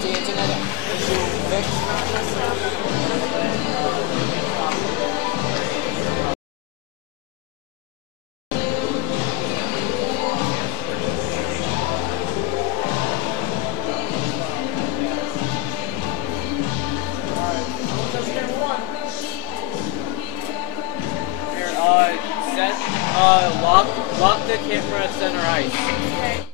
the internet issue fixed. Lock the camera at center ice. Okay.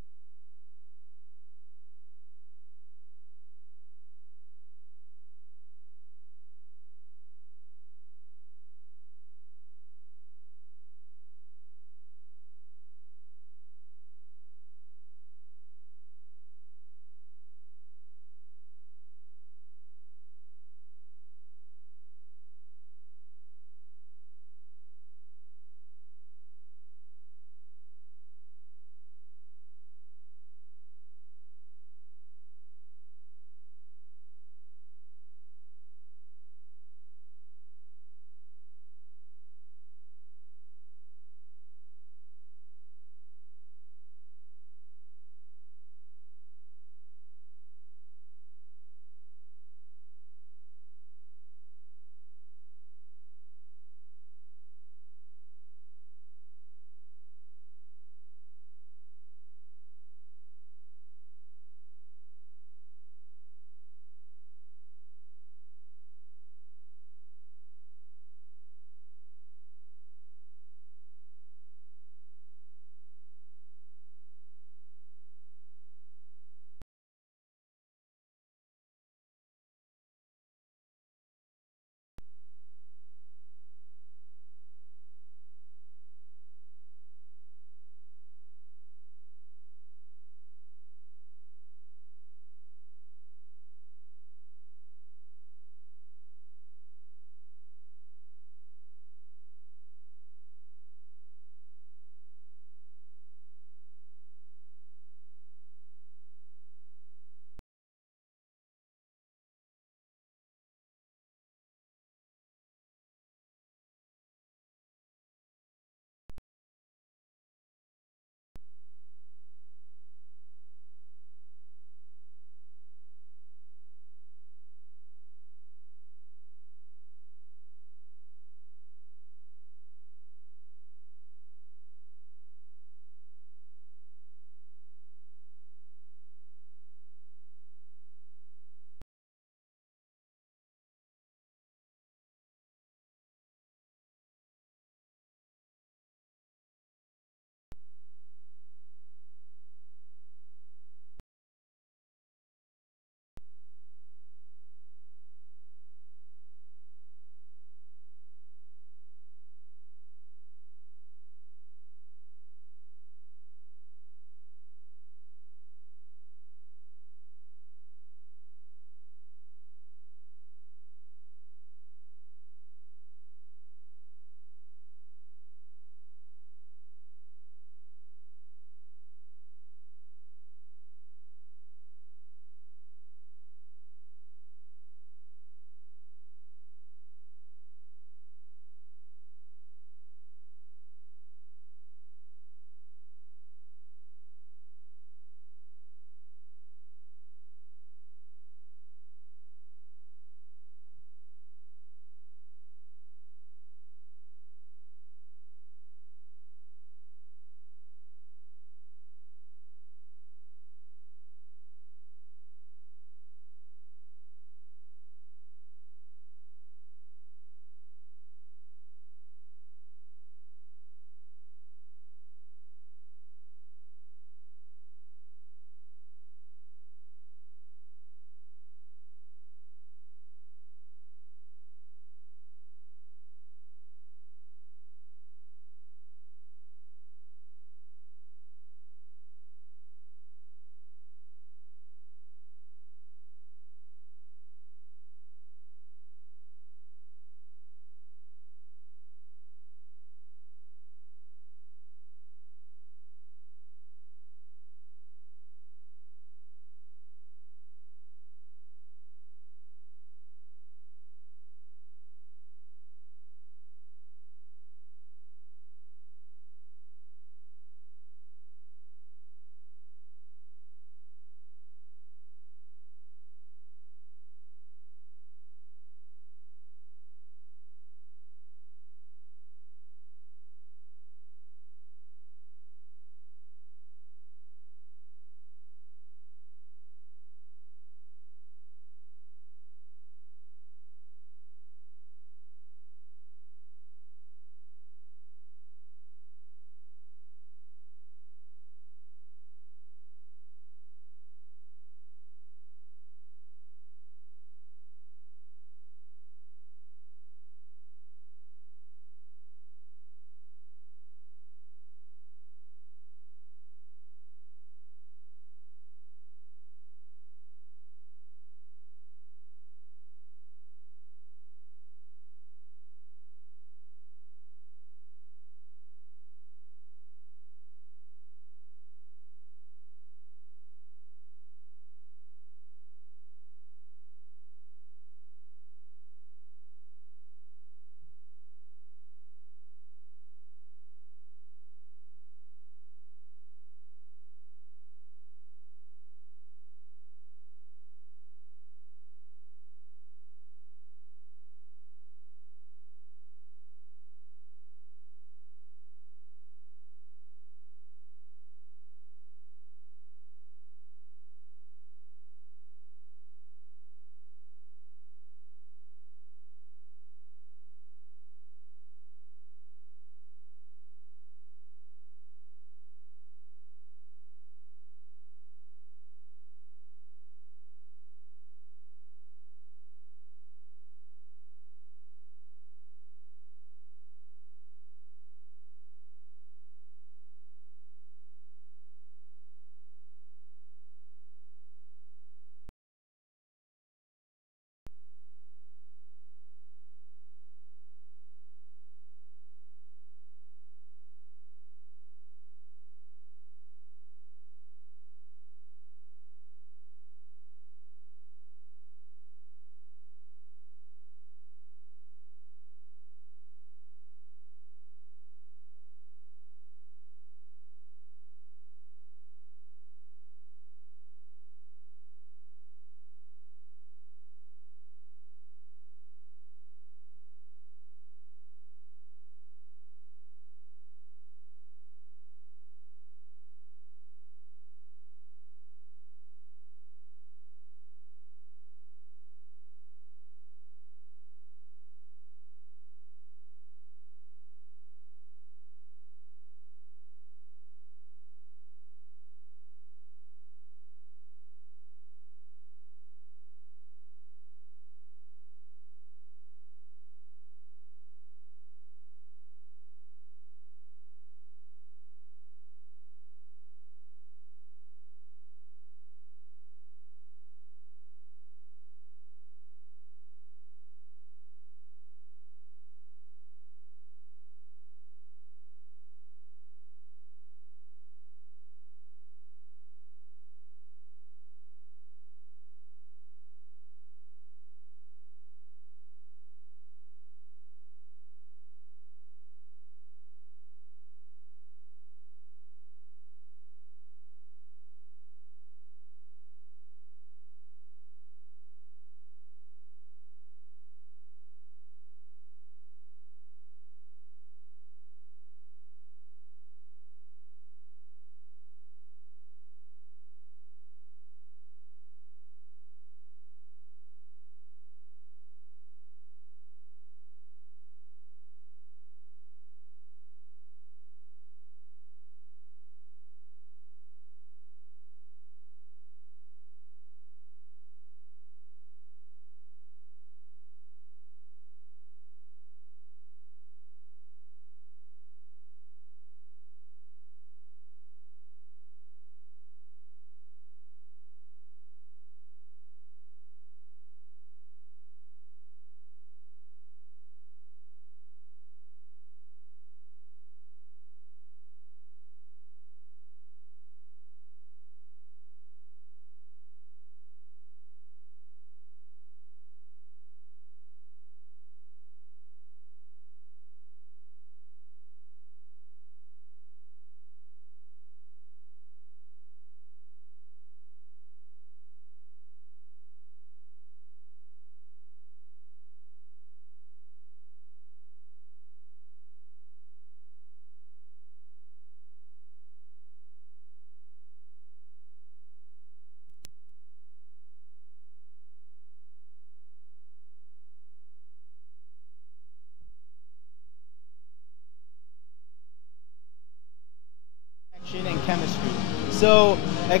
So, like,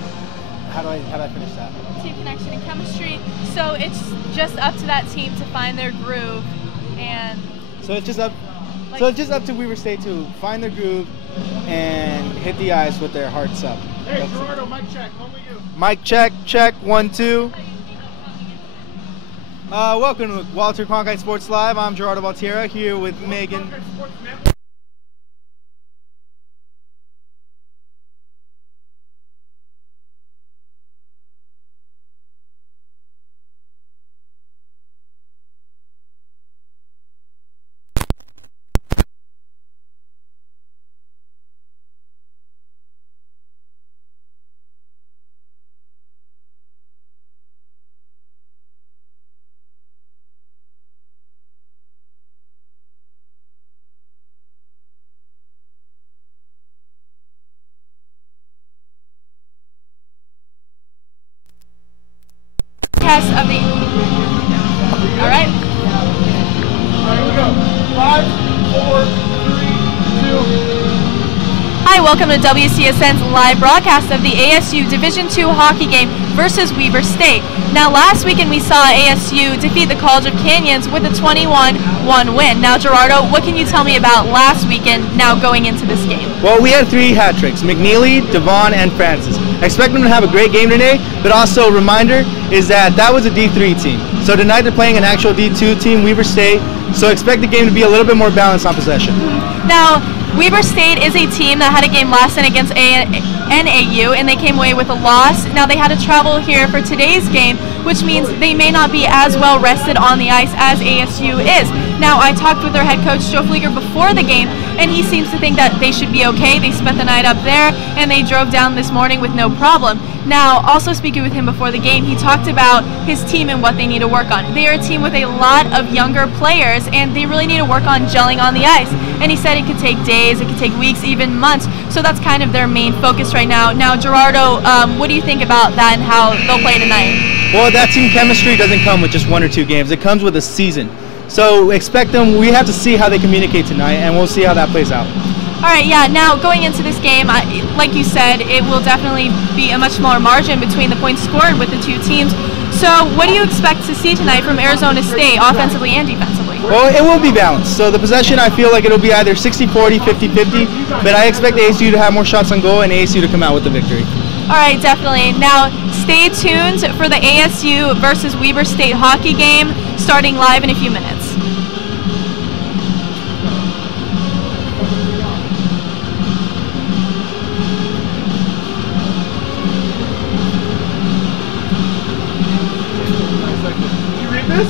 how do I finish that? Team connection and chemistry. So it's just up to that team to find their groove, and so it's just up to Weber State to find their groove and hit the ice with their hearts up. Hey, Gerardo, mic check. Only you. Mic check, 1, 2. Welcome to Walter Cronkite Sports Live. I'm Gerardo Baltiera here with Megan. Cronkite Sports Network. Test of the. All right. All right, here we go. 5, 4, 3, 2. Hi, welcome to WCSN's live broadcast of the ASU Division II hockey game versus Weber State. Now, last weekend we saw ASU defeat the College of Canyons with a 21-1 win. Now, Gerardo, what can you tell me about last weekend now going into this game? Well, we had 3 hat tricks, McNeely, Devon, and Francis. I expect them to have a great game today, but also a reminder is that was a D3 team. So tonight they're playing an actual D2 team, Weber State, so expect the game to be a little bit more balanced on possession. Now, Weber State is a team that had a game last night against NAU, and they came away with a loss. Now they had to travel here for today's game, which means they may not be as well rested on the ice as ASU is. Now, I talked with their head coach, Joe Flieger, before the game, and he seems to think that they should be okay. They spent the night up there, and they drove down this morning with no problem. Now, also speaking with him before the game, he talked about his team and what they need to work on. They are a team with a lot of younger players, and they really need to work on gelling on the ice. And he said it could take days, it could take weeks, even months. So that's kind of their main focus right now. Now, Gerardo, what do you think about that and how they'll play tonight? Well, that team chemistry doesn't come with just 1 or 2 games. It comes with a season. So expect them. We have to see how they communicate tonight, and we'll see how that plays out. All right, yeah, now going into this game, like you said, it will definitely be a much smaller margin between the points scored with the 2 teams. So what do you expect to see tonight from Arizona State, offensively and defensively? Well, it will be balanced. So the possession, I feel like it'll be either 60-40, 50-50, but I expect ASU to have more shots on goal and ASU to come out with the victory. All right, definitely. Now, stay tuned for the ASU versus Weber State hockey game starting live in a few minutes. You read this?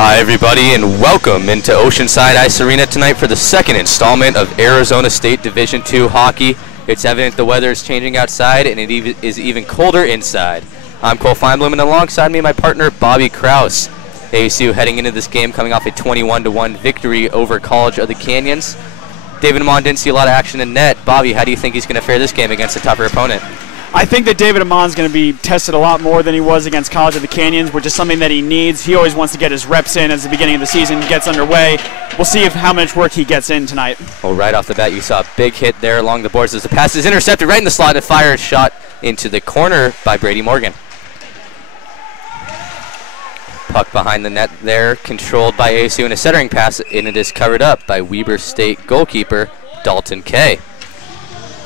Hi everybody, and welcome into Oceanside Ice Arena tonight for the second installment of Arizona State Division II hockey. It's evident the weather is changing outside and it is even colder inside. I'm Cole Feinblum, and alongside me my partner Bobby Kraus. ASU heading into this game coming off a 21-1 victory over College of the Canyons. David Amon didn't see a lot of action in net. Bobby, how do you think he's going to fare this game against a tougher opponent? I think that David Amon's going to be tested a lot more than he was against College of the Canyons, which is something that he needs. He always wants to get his reps in as the beginning of the season gets underway. We'll see how much work he gets in tonight. Well, right off the bat, you saw a big hit there along the boards as the pass is intercepted right in the slot and fired shot into the corner by Brady Morgan. Puck behind the net there, controlled by ASU, and a centering pass, and it is covered up by Weber State goalkeeper Dalton Kay.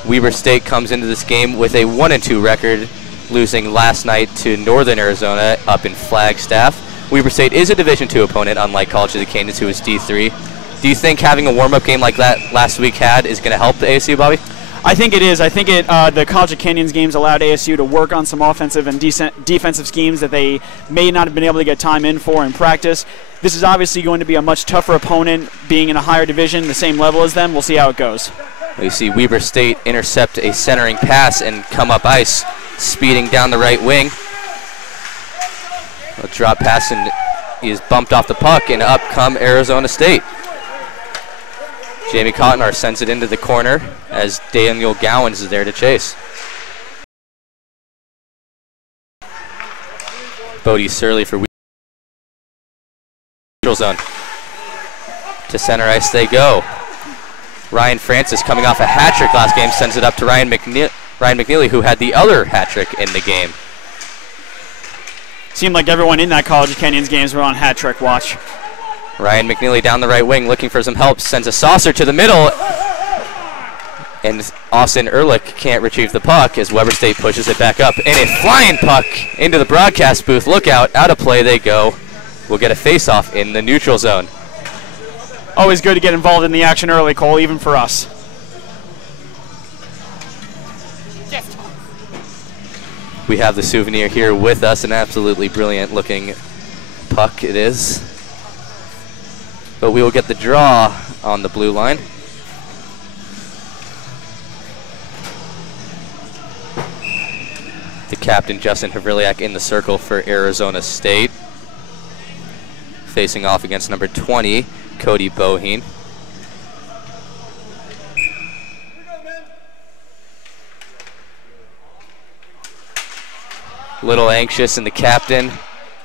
Weber State comes into this game with a 1-2 record, losing last night to Northern Arizona up in Flagstaff. Weber State is a Division II opponent, unlike College of the Canyons, who is D3. Do you think having a warm-up game like that last week is going to help the ASU, Bobby? I think it is. I think the College of Canyons games allowed ASU to work on some offensive and defensive schemes that they may not have been able to get time in for in practice. This is obviously going to be a much tougher opponent, being in a higher division, the same level as them. We'll see how it goes. We see Weber State intercept a centering pass and come up ice, speeding down the right wing. A drop pass, and he is bumped off the puck, and up come Arizona State. Jamie Cottonar sends it into the corner as Daniel Gowans is there to chase. Bodie Surley for neutral zone. To center ice they go. Ryan Francis, coming off a hat trick last game, sends it up to Ryan McNeely, who had the other hat trick in the game. Seemed like everyone in that College of Canyons games were on hat trick watch. Ryan McNeely down the right wing looking for some help, sends a saucer to the middle, and Austin Ehrlich can't retrieve the puck as Weber State pushes it back up, and a flying puck into the broadcast booth. Look out of play they go. We'll get a face-off in the neutral zone. Always good to get involved in the action early, Cole, even for us. We have the souvenir here with us, an absolutely brilliant looking puck it is. But we will get the draw on the blue line. The captain, Justin Havriliak, in the circle for Arizona State. Facing off against number 20, Cody Boheen. Little anxious, and the captain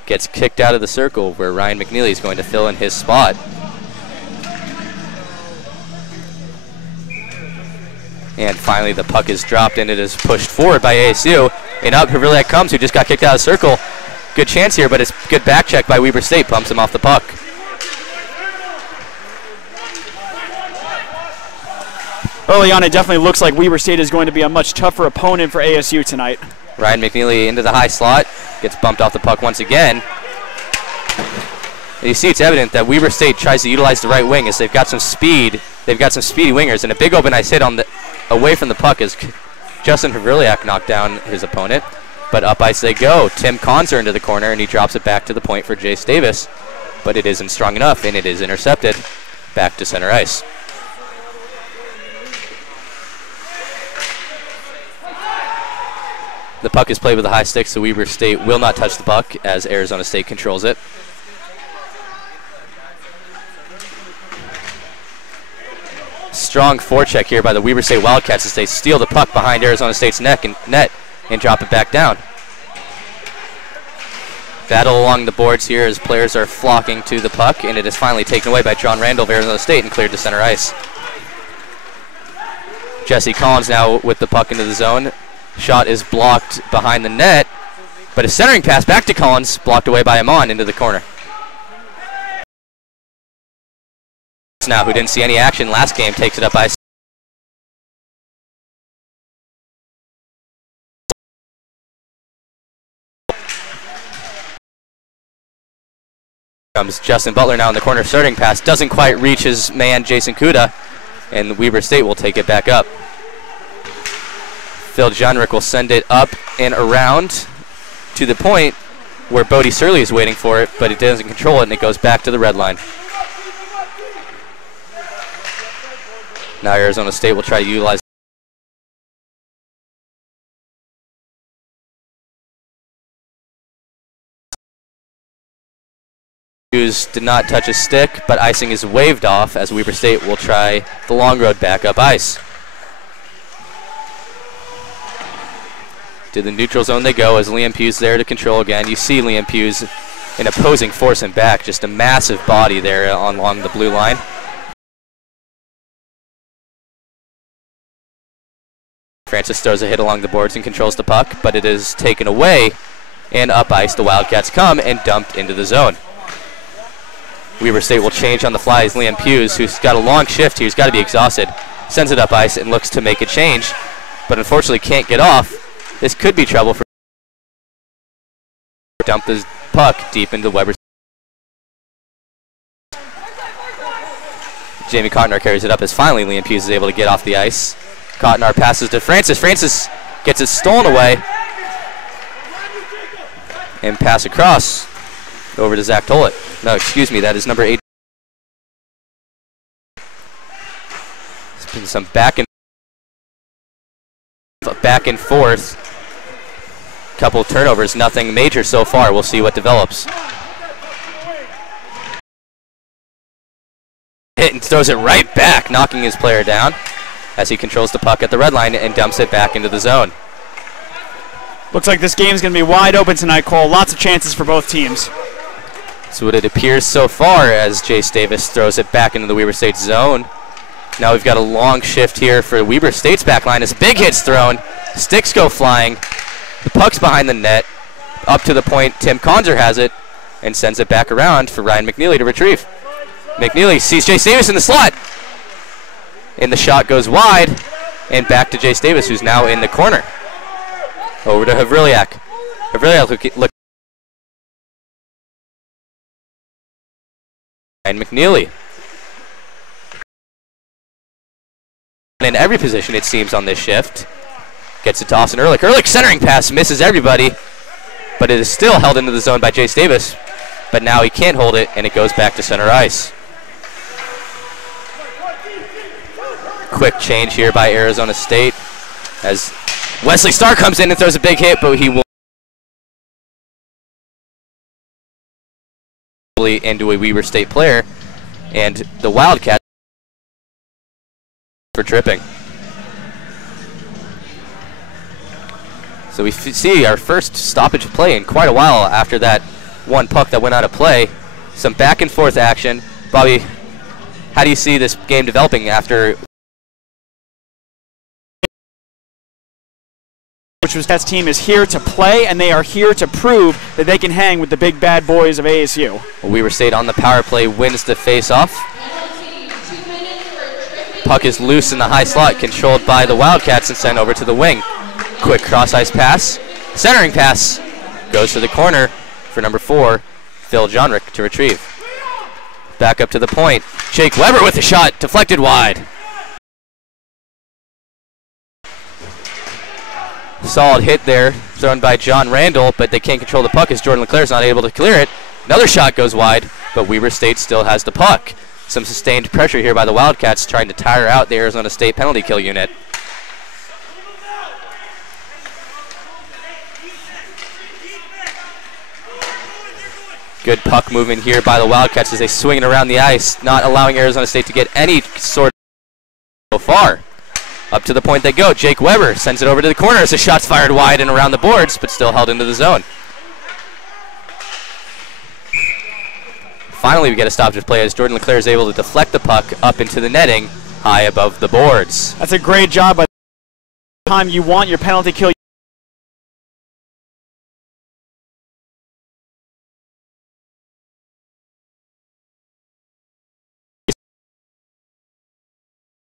gets kicked out of the circle where Ryan McNeely is going to fill in his spot. And finally the puck is dropped and it is pushed forward by ASU. And up Havriliak comes, who just got kicked out of the circle. Good chance here, but it's good back check by Weber State, bumps him off the puck. Early on, it definitely looks like Weber State is going to be a much tougher opponent for ASU tonight. Ryan McNeely into the high slot, gets bumped off the puck once again. And you see it's evident that Weber State tries to utilize the right wing as they've got some speed. They've got some speedy wingers, and a big open ice hit on the away from the puck as Justin Havriliak knocked down his opponent. But up ice they go. Tim Conzer into the corner, and he drops it back to the point for Jace Davis. But it isn't strong enough, and it is intercepted back to center ice. The puck is played with a high stick, so Weber State will not touch the puck as Arizona State controls it. Strong forecheck here by the Weber State Wildcats as they steal the puck behind Arizona State's net and drop it back down. Battle along the boards here as players are flocking to the puck, and it is finally taken away by John Randall of Arizona State and cleared to center ice. Jesse Collins now with the puck into the zone. Shot is blocked behind the net, but a centering pass back to Collins, blocked away by Amon into the corner. Now, who didn't see any action last game, takes it up by comes Justin Butler now in the corner, starting pass, doesn't quite reach his man Jason Kuda, and Weber State will take it back up. Phil Junrick will send it up and around to the point, where Bodie Surley is waiting for it, but it doesn't control it, and it goes back to the red line. Now Arizona State will try to utilize did not touch a stick, but icing is waved off as Weber State will try the long road back up ice. To the neutral zone they go as Liam Pugh's there to control again. You see Liam Pugh's an opposing force and back, just a massive body there along the blue line. Francis throws a hit along the boards and controls the puck, but it is taken away, and up ice the Wildcats come and dumped into the zone. Weber State will change on the fly as Liam Pugh's, who's got a long shift here, he's got to be exhausted, sends it up ice and looks to make a change, but unfortunately can't get off. This could be trouble for dump the puck deep into Weber. Jamie Cotnar carries it up as finally Liam Pugh's is able to get off the ice. Cotnar passes to Francis. Francis gets it stolen away. And pass across over to Zach Tollett. No, excuse me, that is number 8. There's been some back and forth. Couple of turnovers, nothing major so far. We'll see what develops. Hit and throws it right back, knocking his player down as he controls the puck at the red line and dumps it back into the zone. Looks like this game's going to be wide open tonight, Cole. Lots of chances for both teams. That's what it appears so far as Jace Davis throws it back into the Weber State zone. Now we've got a long shift here for Weber State's back line as big hit's thrown. Sticks go flying. The puck's behind the net. Up to the point, Tim Conzer has it and sends it back around for Ryan McNeely to retrieve. McNeely sees Jace Davis in the slot. And the shot goes wide and back to Jace Davis, who's now in the corner. Over to Havrilyak. Havrilyak look. And McNeely. In every position, it seems, on this shift. Gets it to Austin Ehrlich. Ehrlich centering pass misses everybody, but it is still held into the zone by Jace Davis. But now he can't hold it, and it goes back to center ice. Quick change here by Arizona State as Wesley Starr comes in and throws a big hit, but he will into a Weber State player, and the Wildcats for tripping. So we see our first stoppage of play in quite a while after that one puck that went out of play. Some back and forth action. Bobby, how do you see this game developing after? Which was that team is here to play, and they are here to prove that they can hang with the big bad boys of ASU. Well, Weber State on the power play wins the face-off. Puck is loose in the high slot, controlled by the Wildcats and sent over to the wing. Quick cross-ice pass, centering pass, goes to the corner for number 4, Phil Johnrick to retrieve. Back up to the point, Jake Weber with a shot, deflected wide. Solid hit there, thrown by John Randall, but they can't control the puck as Jordan LeClaire is not able to clear it. Another shot goes wide, but Weber State still has the puck. Some sustained pressure here by the Wildcats trying to tire out the Arizona State penalty kill unit. Good puck movement here by the Wildcats as they swing it around the ice, not allowing Arizona State to get any sort of so far. Up to the point they go. Jake Weber sends it over to the corner as the shot's fired wide and around the boards, but still held into the zone. Finally, we get a stoppage play as Jordan LeClaire is able to deflect the puck up into the netting high above the boards. That's a great job by the time you want your penalty kill.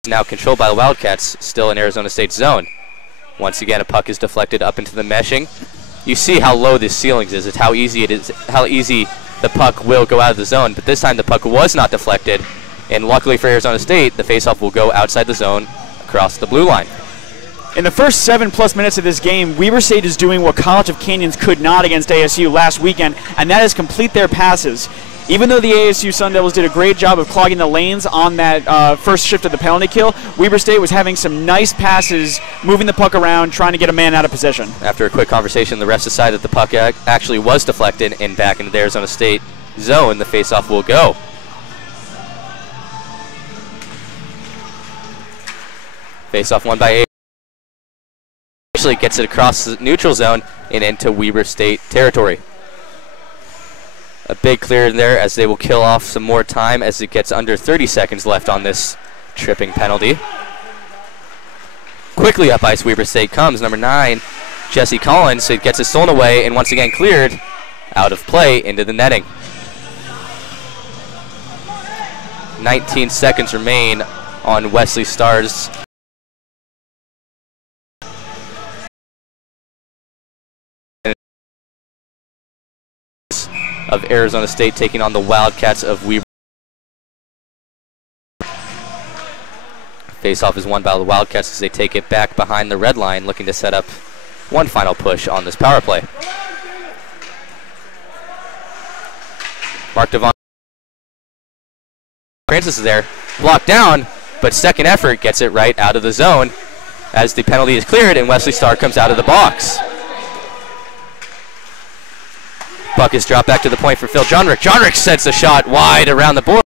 Now controlled by the Wildcats, still in Arizona State's zone. Once again, a puck is deflected up into the meshing. You see how low this ceilings is. It's how easy it is, how easy the puck will go out of the zone. But this time the puck was not deflected, and luckily for Arizona State, the faceoff will go outside the zone across the blue line. In the first 7+ minutes of this game, Weber State is doing what College of Canyons could not against ASU last weekend, and that is complete their passes. Even though the ASU Sun Devils did a great job of clogging the lanes on that first shift of the penalty kill, Weber State was having some nice passes, moving the puck around, trying to get a man out of possession. After a quick conversation, the refs decided that the puck actually was deflected and back into the Arizona State zone. The faceoff will go. Faceoff won by A. Actually gets it across the neutral zone and into Weber State territory. A big clear in there as they will kill off some more time as it gets under 30 seconds left on this tripping penalty. Quickly up ice, Weber State comes. Number 9, Jesse Collins. It gets it stolen away and once again cleared out of play into the netting. 19 seconds remain on Wesley Starr's of Arizona State taking on the Wildcats of Weber. Face-off is won by the Wildcats as they take it back behind the red line, looking to set up one final push on this power play. Mark Devon Francis is there, blocked down, but second effort gets it right out of the zone as the penalty is cleared and Wesley Starr comes out of the box. Puck is dropped back to the point for Phil Johnrick. Johnrick sets a shot wide around the board.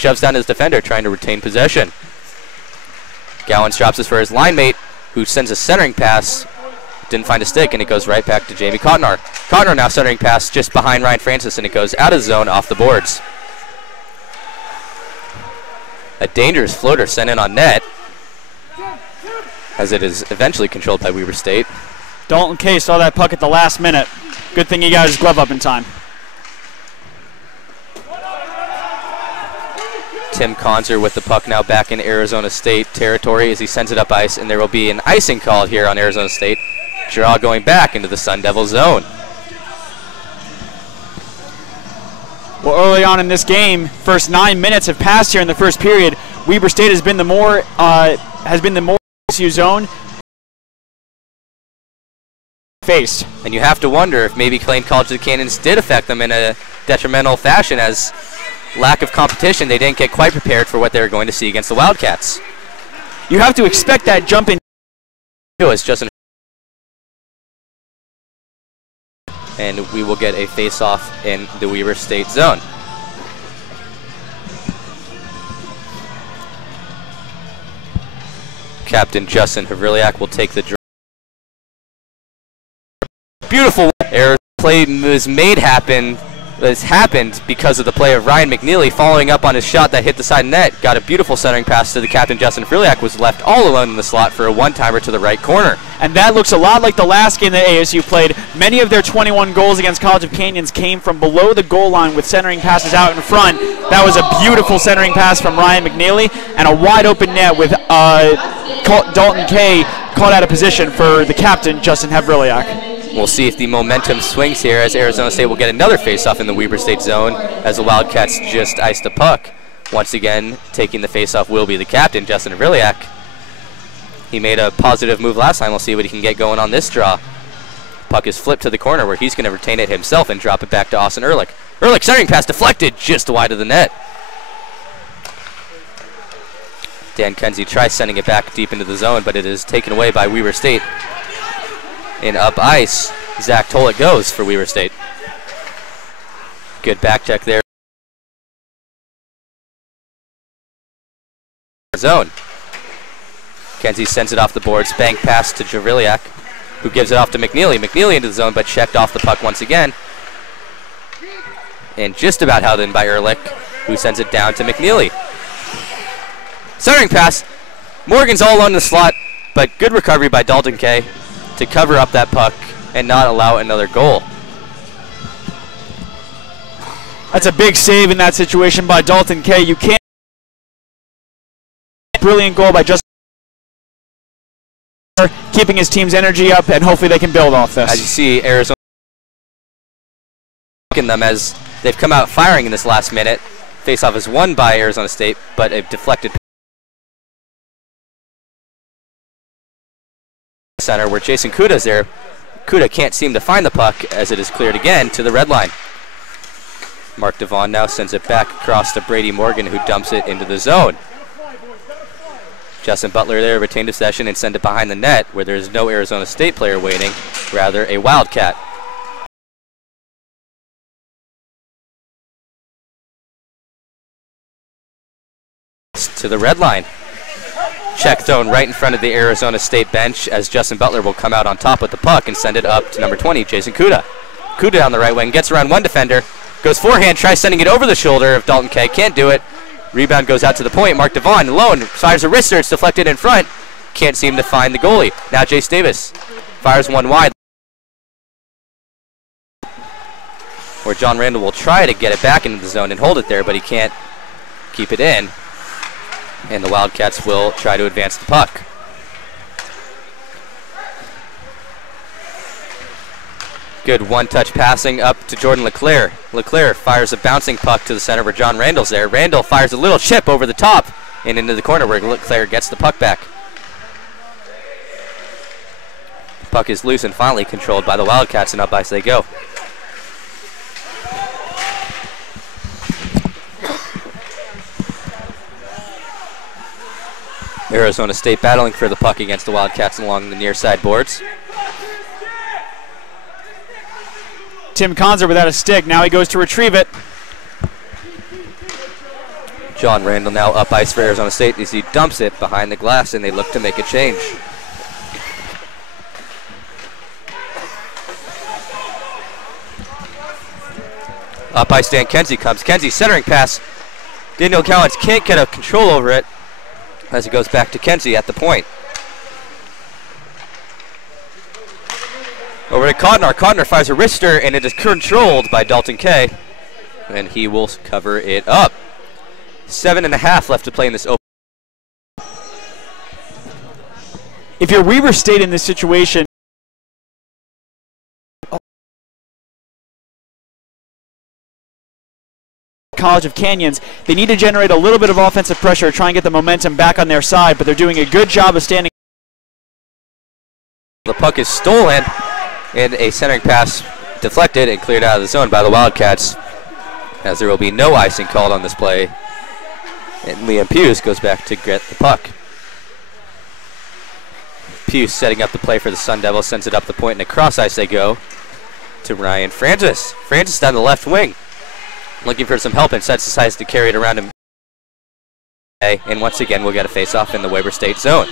Shoves down his defender, trying to retain possession. Gowans drops this for his line mate, who sends a centering pass. Didn't find a stick, and it goes right back to Jamie Cotnar. Cotnar now centering pass just behind Ryan Francis, and it goes out of the zone off the boards. A dangerous floater sent in on net, as it is eventually controlled by Weber State. Dalton Kay saw that puck at the last minute. Good thing he got his glove up in time. Tim Conzer with the puck now back in Arizona State territory as he sends it up ice, and there will be an icing call here on Arizona State. Draw going back into the Sun Devil zone. Well, early on in this game, first 9 minutes have passed here in the first period. Weber State has been the more ASU zone faced. And you have to wonder if maybe playing College of the Canyons did affect them in a detrimental fashion, as lack of competition, they didn't get quite prepared for what they were going to see against the Wildcats. You have to expect that jump in. It's Justin, and we will get a face-off in the Weber State zone. Captain Justin Havrilyak will take the draw. Beautiful error play has happened because of the play of Ryan McNeely following up on his shot that hit the side net. Got a beautiful centering pass to the captain. Justin Havrilyak was left all alone in the slot for a one-timer to the right corner. And that looks a lot like the last game that ASU played. Many of their 21 goals against College of Canyons came from below the goal line with centering passes out in front. That was a beautiful centering pass from Ryan McNeely and a wide open net with Dalton Kay caught out of position for the captain, Justin Havrilyak. We'll see if the momentum swings here as Arizona State will get another face-off in the Weber State zone as the Wildcats just iced the puck. Once again, taking the face-off will be the captain, Justin Havrilyak. He made a positive move last time. We'll see what he can get going on this draw. Puck is flipped to the corner where he's going to retain it himself and drop it back to Austin Ehrlich. Ehrlich centering pass deflected just wide of the net. Dan Kenzie tries sending it back deep into the zone, but it is taken away by Weber State. In up ice, Zach Tollett goes for Weber State. Good back check there. Zone. Kenzie sends it off the boards. Bank pass to Javrilyak, who gives it off to McNeely. McNeely into the zone, but checked off the puck once again. And just about held in by Ehrlich, who sends it down to McNeely. Centering pass. Morgan's all alone in the slot, but good recovery by Dalton Kay to cover up that puck and not allow another goal. That's a big save in that situation by Dalton Kay. You can't. Brilliant goal by Justin, keeping his team's energy up, and hopefully they can build off this. As you see, Arizona them as they've come out firing in this last minute. Faceoff is won by Arizona State, but a deflected center where Jason Kuda's there. Kuda can't seem to find the puck as it is cleared again to the red line. Mark Devon now sends it back across to Brady Morgan, who dumps it into the zone. Justin Butler there retained possession and sent it behind the net where there's no Arizona State player waiting, rather a Wildcat. To the red line. Check thrown right in front of the Arizona State bench as Justin Butler will come out on top with the puck and send it up to number 20, Jason Kuda. Kuda down the right wing, gets around one defender, goes forehand, tries sending it over the shoulder of Dalton Kay, can't do it. Rebound goes out to the point. Mark Devon alone fires a wrister, it's deflected in front, can't seem to find the goalie. Now Jace Davis fires one wide, where John Randall will try to get it back into the zone and hold it there, but he can't keep it in. And the Wildcats will try to advance the puck. Good one-touch passing up to Jordan LeClaire. LeClaire fires a bouncing puck to the center where John Randall's there. Randall fires a little chip over the top and into the corner where LeClaire gets the puck back. Puck is loose and finally controlled by the Wildcats, and up ice they go. Arizona State battling for the puck against the Wildcats along the near side boards. Tim Conzer without a stick. Now he goes to retrieve it. John Randall now up ice for Arizona State as he dumps it behind the glass, and they look to make a change. Up ice Dan Kenzie comes. Kenzie centering pass. Daniel Cowens can't get a control over it as it goes back to Kenzie at the point. Over to Codner. Codner fires a wrister, and it is controlled by Dalton Kay, and he will cover it up. 7.5 left to play in this open. If you're Weber State in this situation, College of Canyons, they need to generate a little bit of offensive pressure, try and get the momentum back on their side, but they're doing a good job of standing. The puck is stolen, and a centering pass deflected and cleared out of the zone by the Wildcats, as there will be no icing called on this play. And Liam Puce goes back to get the puck. Puce setting up the play for the Sun Devils, sends it up the point, and across ice they go to Ryan Francis. Francis down the left wing, looking for some help, and sets decides to carry it around him. And once again, we'll get a face-off in the Weber State zone.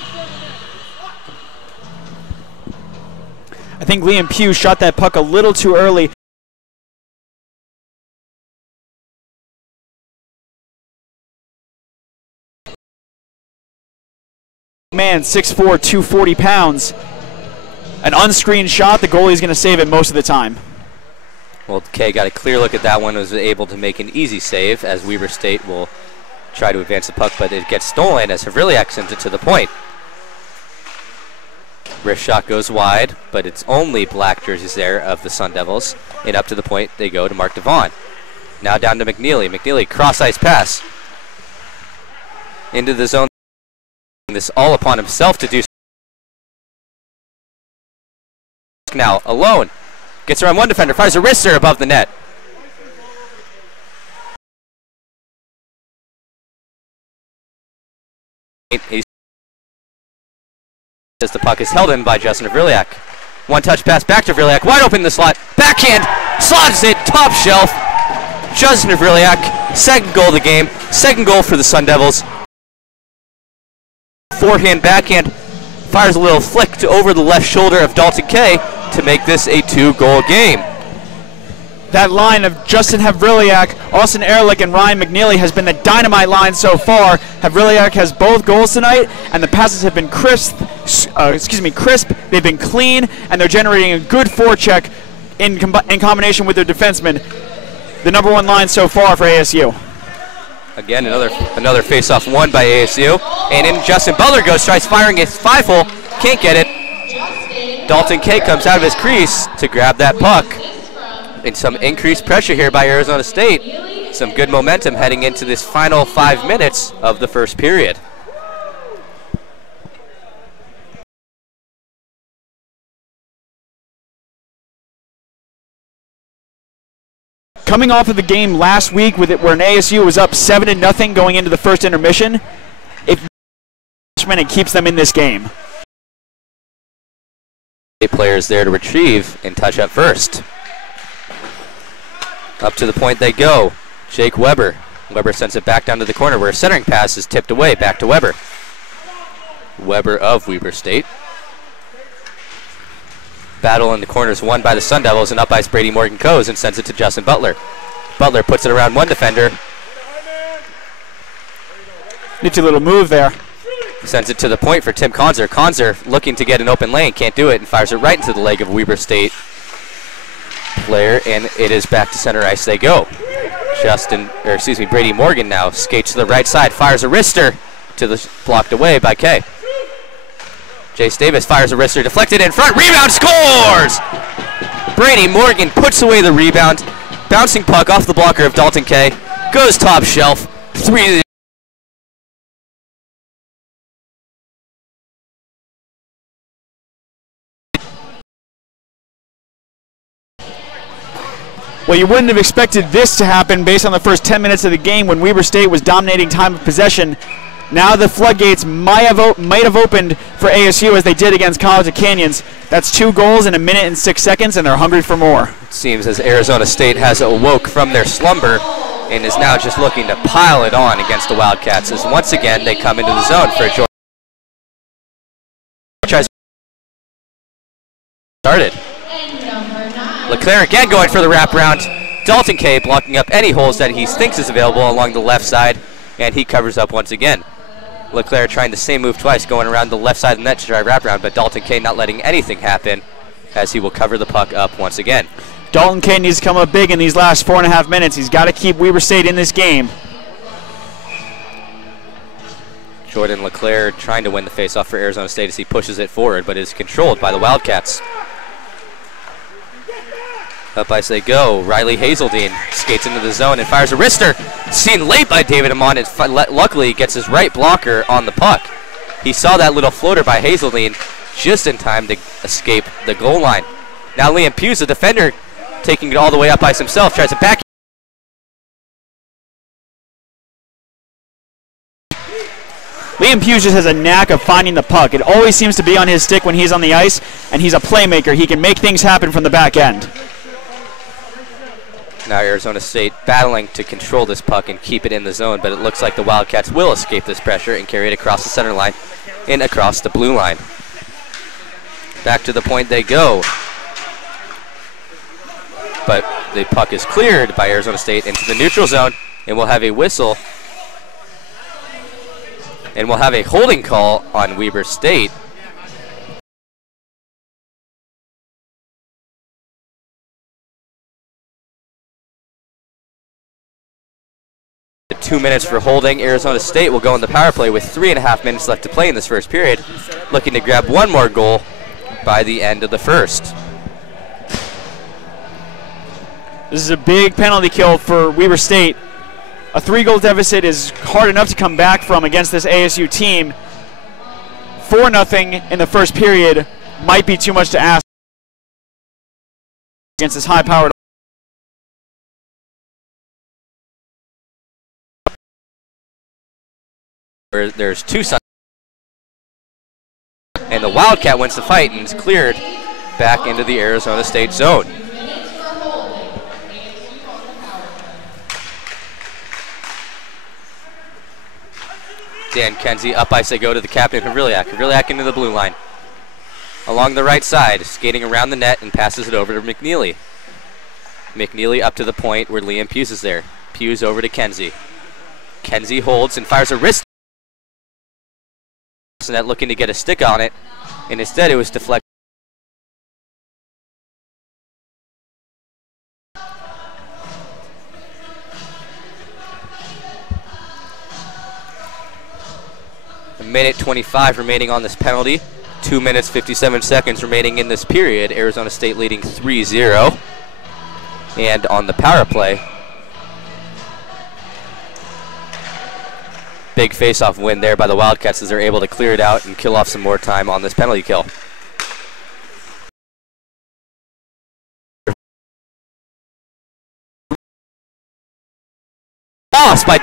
I think Liam Pugh shot that puck a little too early. Man, 6'4", 240 pounds. An unscreened shot, the goalie's going to save it most of the time. Well, Kay got a clear look at that one, was able to make an easy save as Weber State will try to advance the puck, but it gets stolen as Havrilyak sends it to the point. Wrist shot goes wide, but it's only black jerseys there of the Sun Devils. And up to the point they go to Mark Devon. Now down to McNeely. McNeely cross-ice pass into the zone. This all upon himself to do. Now alone. Gets around one defender, fires a wrister above the net. As the puck is held in by Justin Havrilyak. One touch pass back to Havrilyak, wide open in the slot. Backhand, slots it, top shelf. Justin Havrilyak, second goal of the game, second goal for the Sun Devils. Forehand, backhand, fires a little flick to over the left shoulder of Dalton Kay to make this a 2-goal game. That line of Justin Havrilyak, Austin Ehrlich, and Ryan McNeely has been the dynamite line so far. Havrilyak has both goals tonight, and the passes have been crisp. They've been clean, and they're generating a good forecheck in combination with their defensemen. The number one line so far for ASU. Again, another face-off won by ASU, and in Justin Butler goes, tries firing his 5-hole, can't get it. Dalton Kay comes out of his crease to grab that puck. And some increased pressure here by Arizona State. some good momentum heading into this final 5 minutes of the first period. Coming off of the game last week where an ASU was up 7-0 going into the first intermission, it keeps them in this game. 8 players there to retrieve and touch up first. Up to the point they go. Jake Weber. Weber sends it back down to the corner where a centering pass is tipped away. Back to Weber. Weber of Weber State. Battle in the corners won by the Sun Devils, and up ice Brady Morgan goes and sends it to Justin Butler. Butler puts it around one defender. Needs a little move there. Sends it to the point for Tim Conzer. Conzer looking to get an open lane, can't do it, and fires it right into the leg of Weber State player, and it is back to center ice they go. Brady Morgan now skates to the right side, fires a wrister to the blocked away by Kay. Jace Davis fires a wrister, deflected in front, rebound, scores! Brady Morgan puts away the rebound, bouncing puck off the blocker of Dalton Kay, goes top shelf, 3. Well, you wouldn't have expected this to happen based on the first 10 minutes of the game when Weber State was dominating time of possession. Now the floodgates might have opened for ASU as they did against College of Canyons. That's 2 goals in 1 minute and 6 seconds, and they're hungry for more. It seems as Arizona State has awoke from their slumber and is now just looking to pile it on against the Wildcats as once again they come into the zone for a joy. Started. LeClaire again going for the wraparound. Dalton Kay blocking up any holes that he thinks is available along the left side, and he covers up once again. LeClaire trying the same move twice, going around the left side of the net to try wraparound, but Dalton Kay not letting anything happen as he will cover the puck up once again. Dalton Kay needs to come up big in these last 4.5 minutes. He's got to keep Weber State in this game. Jordan LeClaire trying to win the faceoff for Arizona State as he pushes it forward, but is controlled by the Wildcats. Up ice they go. Riley Hazeldine skates into the zone and fires a wrister. Seen late by David Amon, and luckily gets his right blocker on the puck. He saw that little floater by Hazeldine just in time to escape the goal line. Now Liam Pughes, the defender, taking it all the way up ice himself, tries to back. Liam Pughes just has a knack of finding the puck. It always seems to be on his stick when he's on the ice, and he's a playmaker. He can make things happen from the back end. Now Arizona State battling to control this puck and keep it in the zone, but it looks like the Wildcats will escape this pressure and carry it across the center line and across the blue line. Back to the point they go. But the puck is cleared by Arizona State into the neutral zone, and we'll have a whistle. And we'll have a holding call on Weber State. The 2 minutes for holding. Arizona State will go in the power play with 3.5 minutes left to play in this first period, looking to grab one more goal by the end of the first. This is a big penalty kill for Weber State. A 3-goal deficit is hard enough to come back from against this ASU team. 4-0 in the first period might be too much to ask against this high-powered. There's 2 Sun, and the Wildcat wins the fight and is cleared back into the Arizona State zone. Dan Kenzie up ice they go to the captain Havrilyak. Havrilyak into the blue line. Along the right side, skating around the net and passes it over to McNeely. McNeely up to the point where Liam Pughes is there. Pughes over to Kenzie. Kenzie holds and fires a wrist. Net looking to get a stick on it, and instead it was deflected. A minute 25 remaining on this penalty. 2 minutes 57 seconds remaining in this period. Arizona State leading 3-0. And on the power play, Big face-off win there by the Wildcats as they're able to clear it out and kill off some more time on this penalty kill. Lost by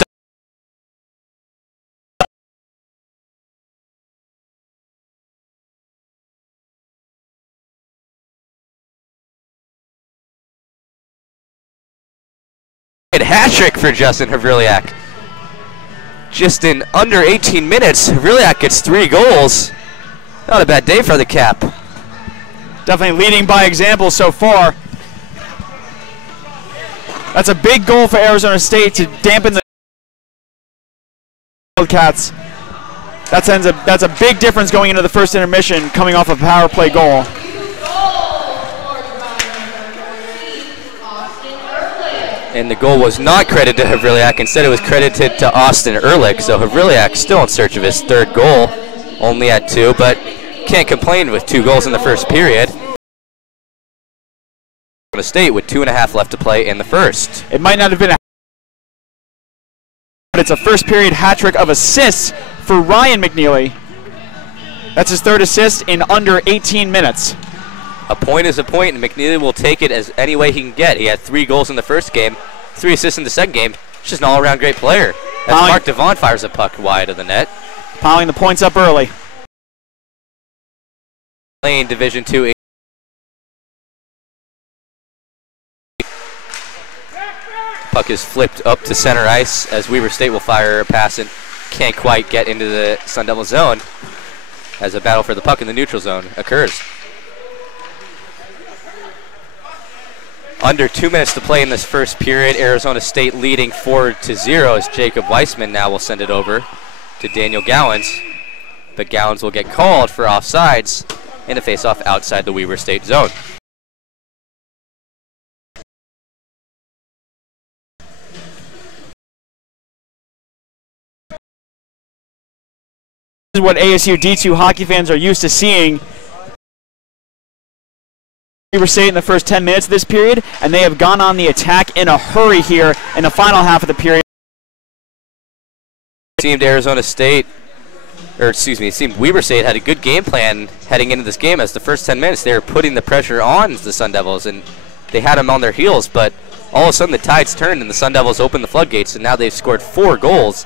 hat trick for Justin Havrilyak. Just in under 18 minutes, Havrilyak gets 3 goals. Not a bad day for the Cap. Definitely leading by example so far. That's a big goal for Arizona State to dampen the Wildcats. That's a big difference going into the first intermission, coming off a power play goal. And the goal was not credited to Havrilyak. Instead, it was credited to Austin Ehrlich. So Havrilyak still in search of his 3rd goal, only at 2, but can't complain with 2 goals in the first period. Arizona State with 2.5 left to play in the first. It might not have been a, but it's a first period hat trick of assists for Ryan McNeely. That's his 3rd assist in under 18 minutes. A point is a point, and McNeely will take it as any way he can get. He had 3 goals in the first game, 3 assists in the second game. He's just an all-around great player. As Mark Devon fires a puck wide of the net. Piling the points up early. Playing Division II. Puck is flipped up to center ice as Weber State will fire a pass and can't quite get into the Sun Devil zone as a battle for the puck in the neutral zone occurs. Under 2 minutes to play in this first period. Arizona State leading 4-0 as Jacob Weissman now will send it over to Daniel Gowans. But Gowans will get called for offsides in a face-off outside the Weber State zone. This is what ASU D2 hockey fans are used to seeing. Weber State in the first 10 minutes of this period, and they have gone on the attack in a hurry here in the final half of the period. It seemed Arizona State, it seemed Weber State had a good game plan heading into this game. As the first 10 minutes, they were putting the pressure on the Sun Devils, and they had them on their heels, but all of a sudden the tides turned and the Sun Devils opened the floodgates, and now they've scored 4 goals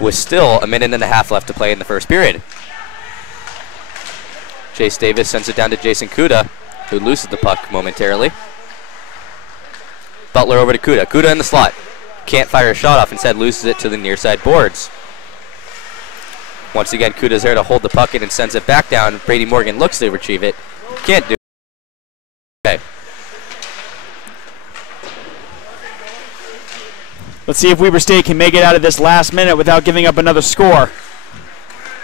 with still 1.5 minutes left to play in the first period. Chase Davis sends it down to Jason Kuda, who loses the puck momentarily. Butler over to Kuda. Kuda in the slot. Can't fire a shot off, instead loses it to the near side boards. Once again, Kuda's there to hold the puck in and sends it back down. Brady Morgan looks to retrieve it. Can't do it. Okay. Let's see if Weber State can make it out of this last minute without giving up another score.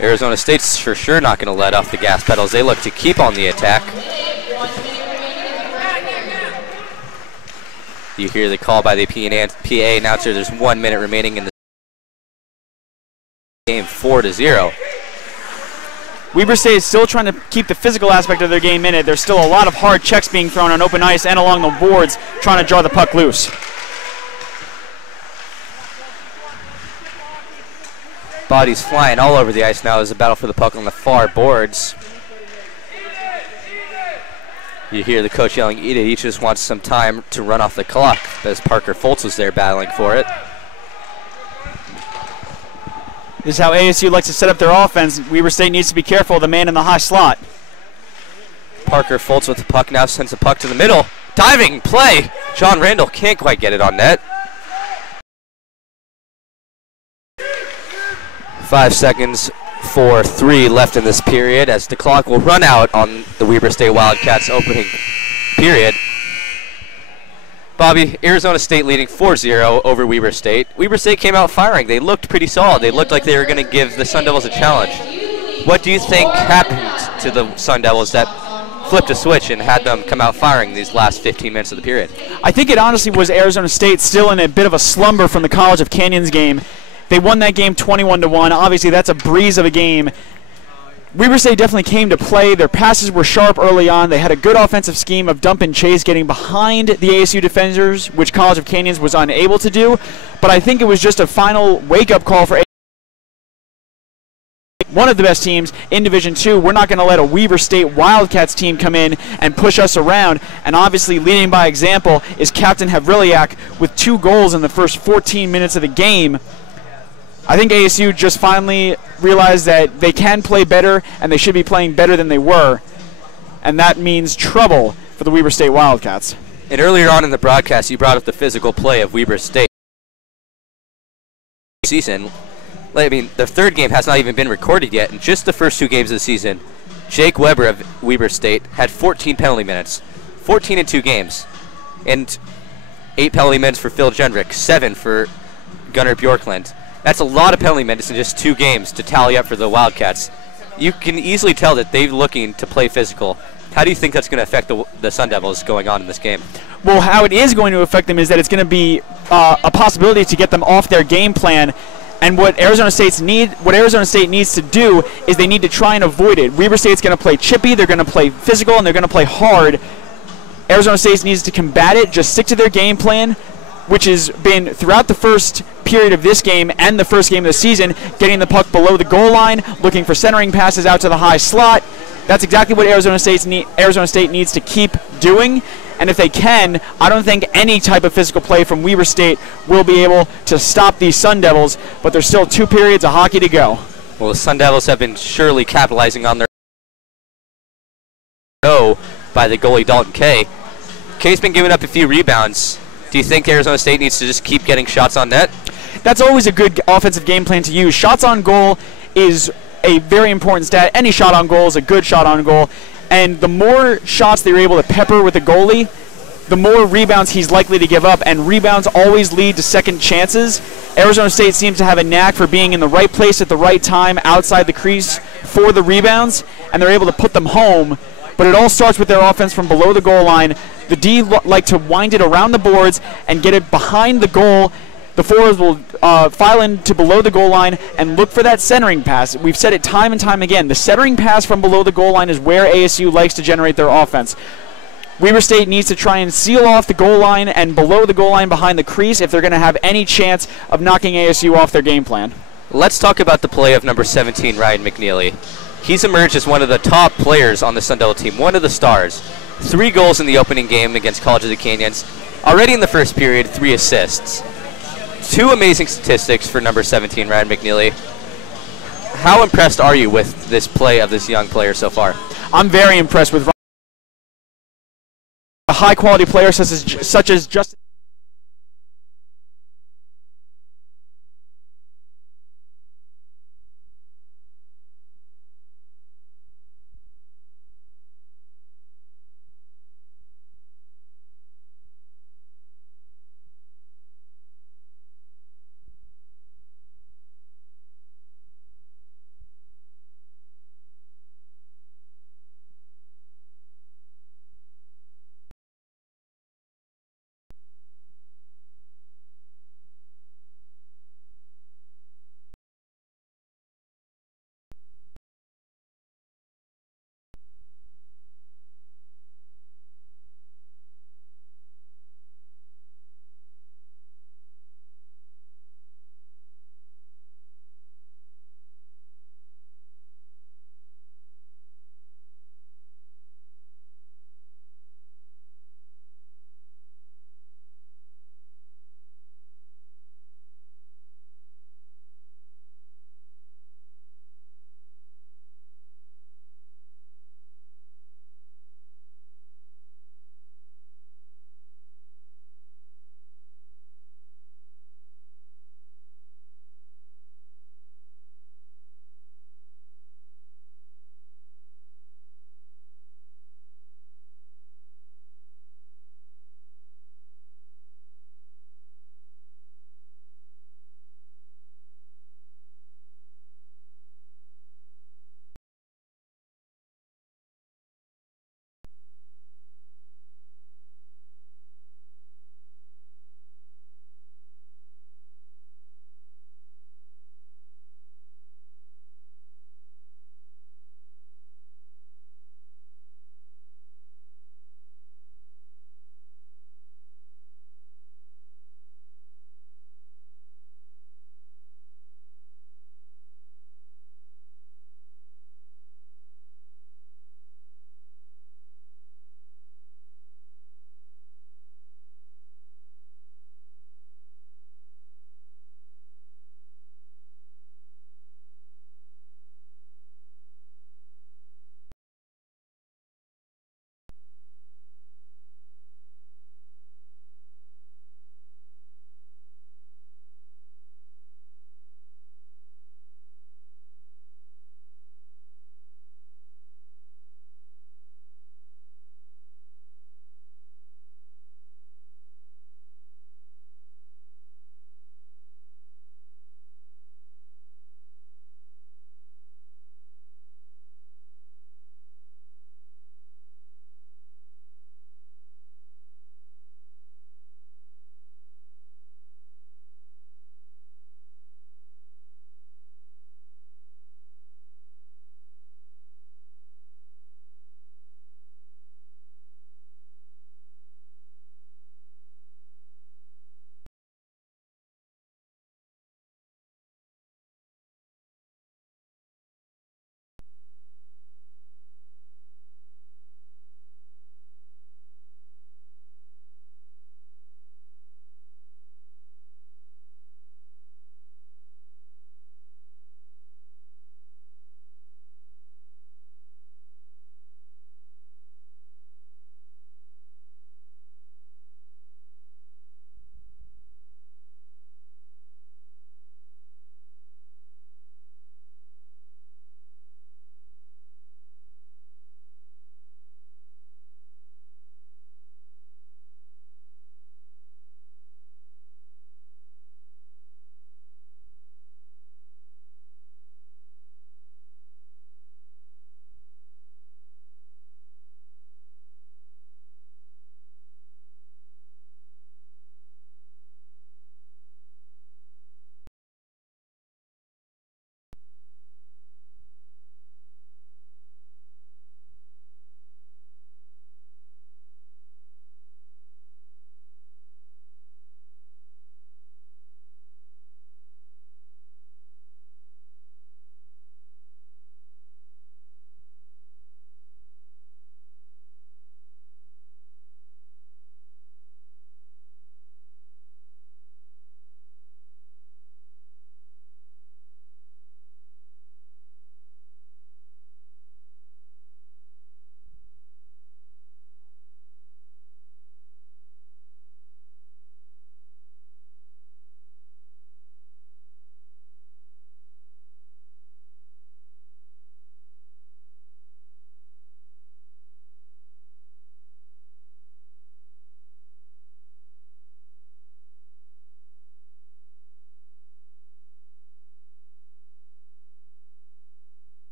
Arizona State's for sure not going to let off the gas pedals. They look to keep on the attack. You hear the call by the PA announcer. There's 1 minute remaining in the game, 4-0. Weber State is still trying to keep the physical aspect of their game in it. There's still a lot of hard checks being thrown on open ice and along the boards, trying to draw the puck loose. Bodies flying all over the ice now as a battle for the puck on the far boards. You hear the coach yelling, "Eat it." He just wants some time to run off the clock as Parker Foltz was there battling for it. This is how ASU likes to set up their offense. Weber State needs to be careful of the man in the high slot. Parker Foltz with the puck now, sends the puck to the middle. Diving play. John Randall can't quite get it on net. 5 seconds for 3 left in this period as the clock will run out on the Weber State Wildcats opening period. Bobby, Arizona State leading 4-0 over Weber State. Weber State came out firing. They looked pretty solid. They looked like they were going to give the Sun Devils a challenge. What do you think happened to the Sun Devils that flipped a switch and had them come out firing these last 15 minutes of the period? I think it honestly was Arizona State still in a bit of a slumber from the College of Canyons game. They won that game 21-1. Obviously, that's a breeze of a game. Weber State definitely came to play. Their passes were sharp early on. They had a good offensive scheme of dump and chase, getting behind the ASU defenders, which College of Canyons was unable to do. But I think it was just a final wake-up call for one of the best teams in Division II. We're not going to let a Weber State Wildcats team come in and push us around. And obviously leading by example is Captain Havriliak with 2 goals in the first 14 minutes of the game. I think ASU just finally realized that they can play better and they should be playing better than they were. And that means trouble for the Weber State Wildcats. And earlier on in the broadcast, you brought up the physical play of Weber State. Season, I mean, the third game has not even been recorded yet. In just the first 2 games of the season, Jake Weber of Weber State had 14 penalty minutes. 14 in 2 games. And 8 penalty minutes for Phil Jendrick, 7 for Gunnar Bjorklund. That's a lot of penalty minutes in just 2 games to tally up for the Wildcats. You can easily tell that they're looking to play physical. How do you think that's going to affect the Sun Devils going on in this game? Well, how it is going to affect them is that it's going to be a possibility to get them off their game plan. And what Arizona State needs to do is they need to try and avoid it. Weber State's going to play chippy, they're going to play physical, and they're going to play hard. Arizona State needs to combat it, just stick to their game plan, which has been throughout the first period of this game and the first game of the season, getting the puck below the goal line, looking for centering passes out to the high slot. That's exactly what Arizona State needs to keep doing. And if they can, I don't think any type of physical play from Weber State will be able to stop these Sun Devils, but there's still 2 periods of hockey to go. Well, the Sun Devils have been surely capitalizing on their go by the goalie Dalton Kay. Kay's been giving up a few rebounds. Do you think Arizona State needs to just keep getting shots on net? That's always a good offensive game plan to use. Shots on goal is a very important stat. Any shot on goal is a good shot on goal. And the more shots they're able to pepper with a goalie, the more rebounds he's likely to give up. And rebounds always lead to second chances. Arizona State seems to have a knack for being in the right place at the right time outside the crease for the rebounds, and they're able to put them home. But it all starts with their offense from below the goal line. The D like to wind it around the boards and get it behind the goal. The forwards will file into below the goal line and look for that centering pass. We've said it time and time again. The centering pass from below the goal line is where ASU likes to generate their offense. Weber State needs to try and seal off the goal line and below the goal line behind the crease if they're going to have any chance of knocking ASU off their game plan. Let's talk about the play of number 17, Ryan McNeely. He's emerged as one of the top players on the Sun Devil team, one of the stars. 3 goals in the opening game against College of the Canyons. Already in the first period, 3 assists. 2 amazing statistics for number 17, Ryan McNeely. How impressed are you with this play of this young player so far? I'm very impressed with a high-quality player such as Justin.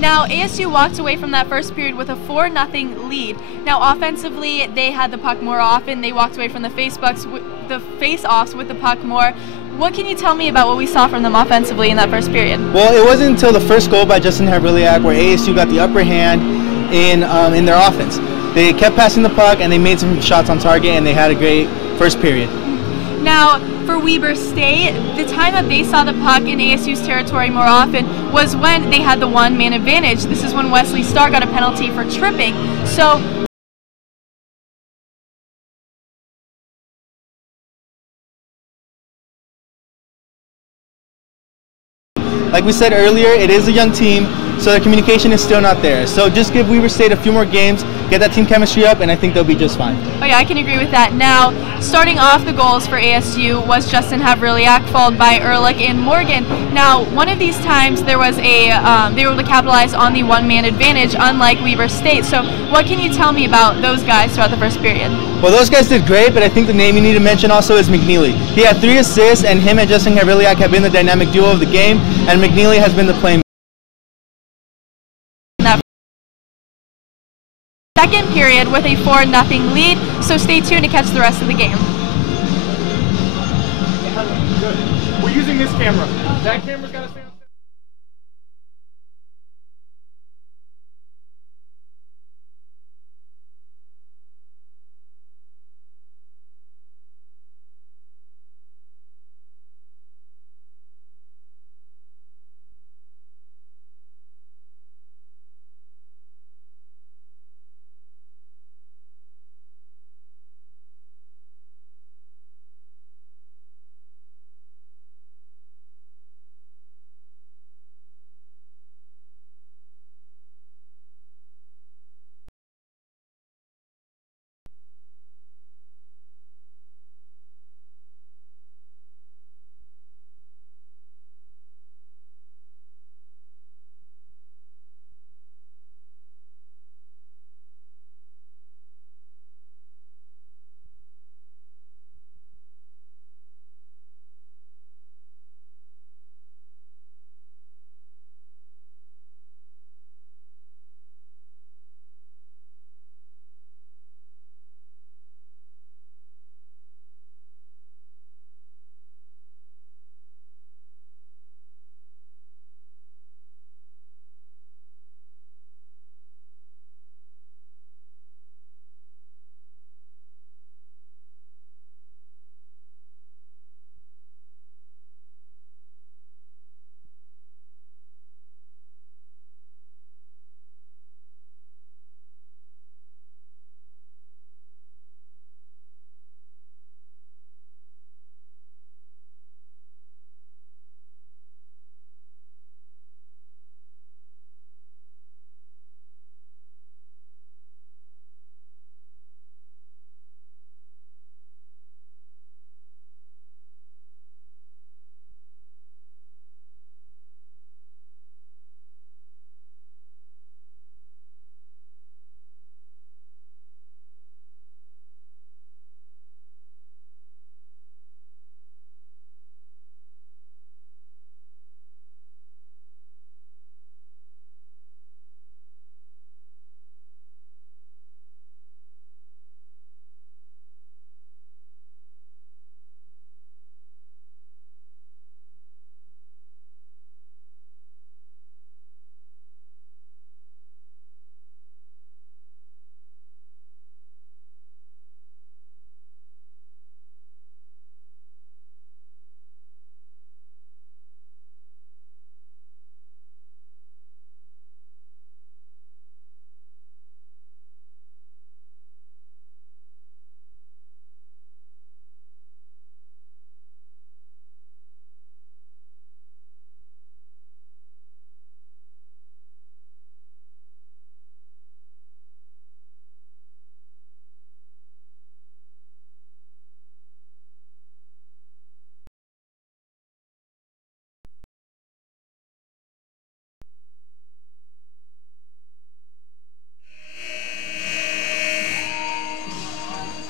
Now, ASU walked away from that first period with a 4-0 lead. Now, offensively, they had the puck more often. They walked away from the face-offs with the puck more. What can you tell me about what we saw from them offensively in that first period? Well, it wasn't until the first goal by Justin Havrilyak where ASU got the upper hand in their offense. They kept passing the puck, and they made some shots on target, and they had a great first period. Now, for Weber State, the time that they saw the puck in ASU's territory more often was when they had the one-man advantage. This is when Wesley Starr got a penalty for tripping. So, like we said earlier, it is a young team, so the communication is still not there. So just give Weber State a few more games, get that team chemistry up, and I think they'll be just fine. Oh yeah, I can agree with that. Now, starting off the goals for ASU was Justin Havrilyak, followed by Ehrlich and Morgan. Now, one of these times there was they were able to capitalize on the one-man advantage, unlike Weber State. So what can you tell me about those guys throughout the first period? Well, those guys did great, but I think the name you need to mention also is McNeely. He had 3 assists, and him and Justin Havrilyak have been the dynamic duo of the game, and McNeely has been the playmaker. Second period with a 4-0 lead, so stay tuned to catch the rest of the game. Good. We're using this camera. That camera's got to stay on.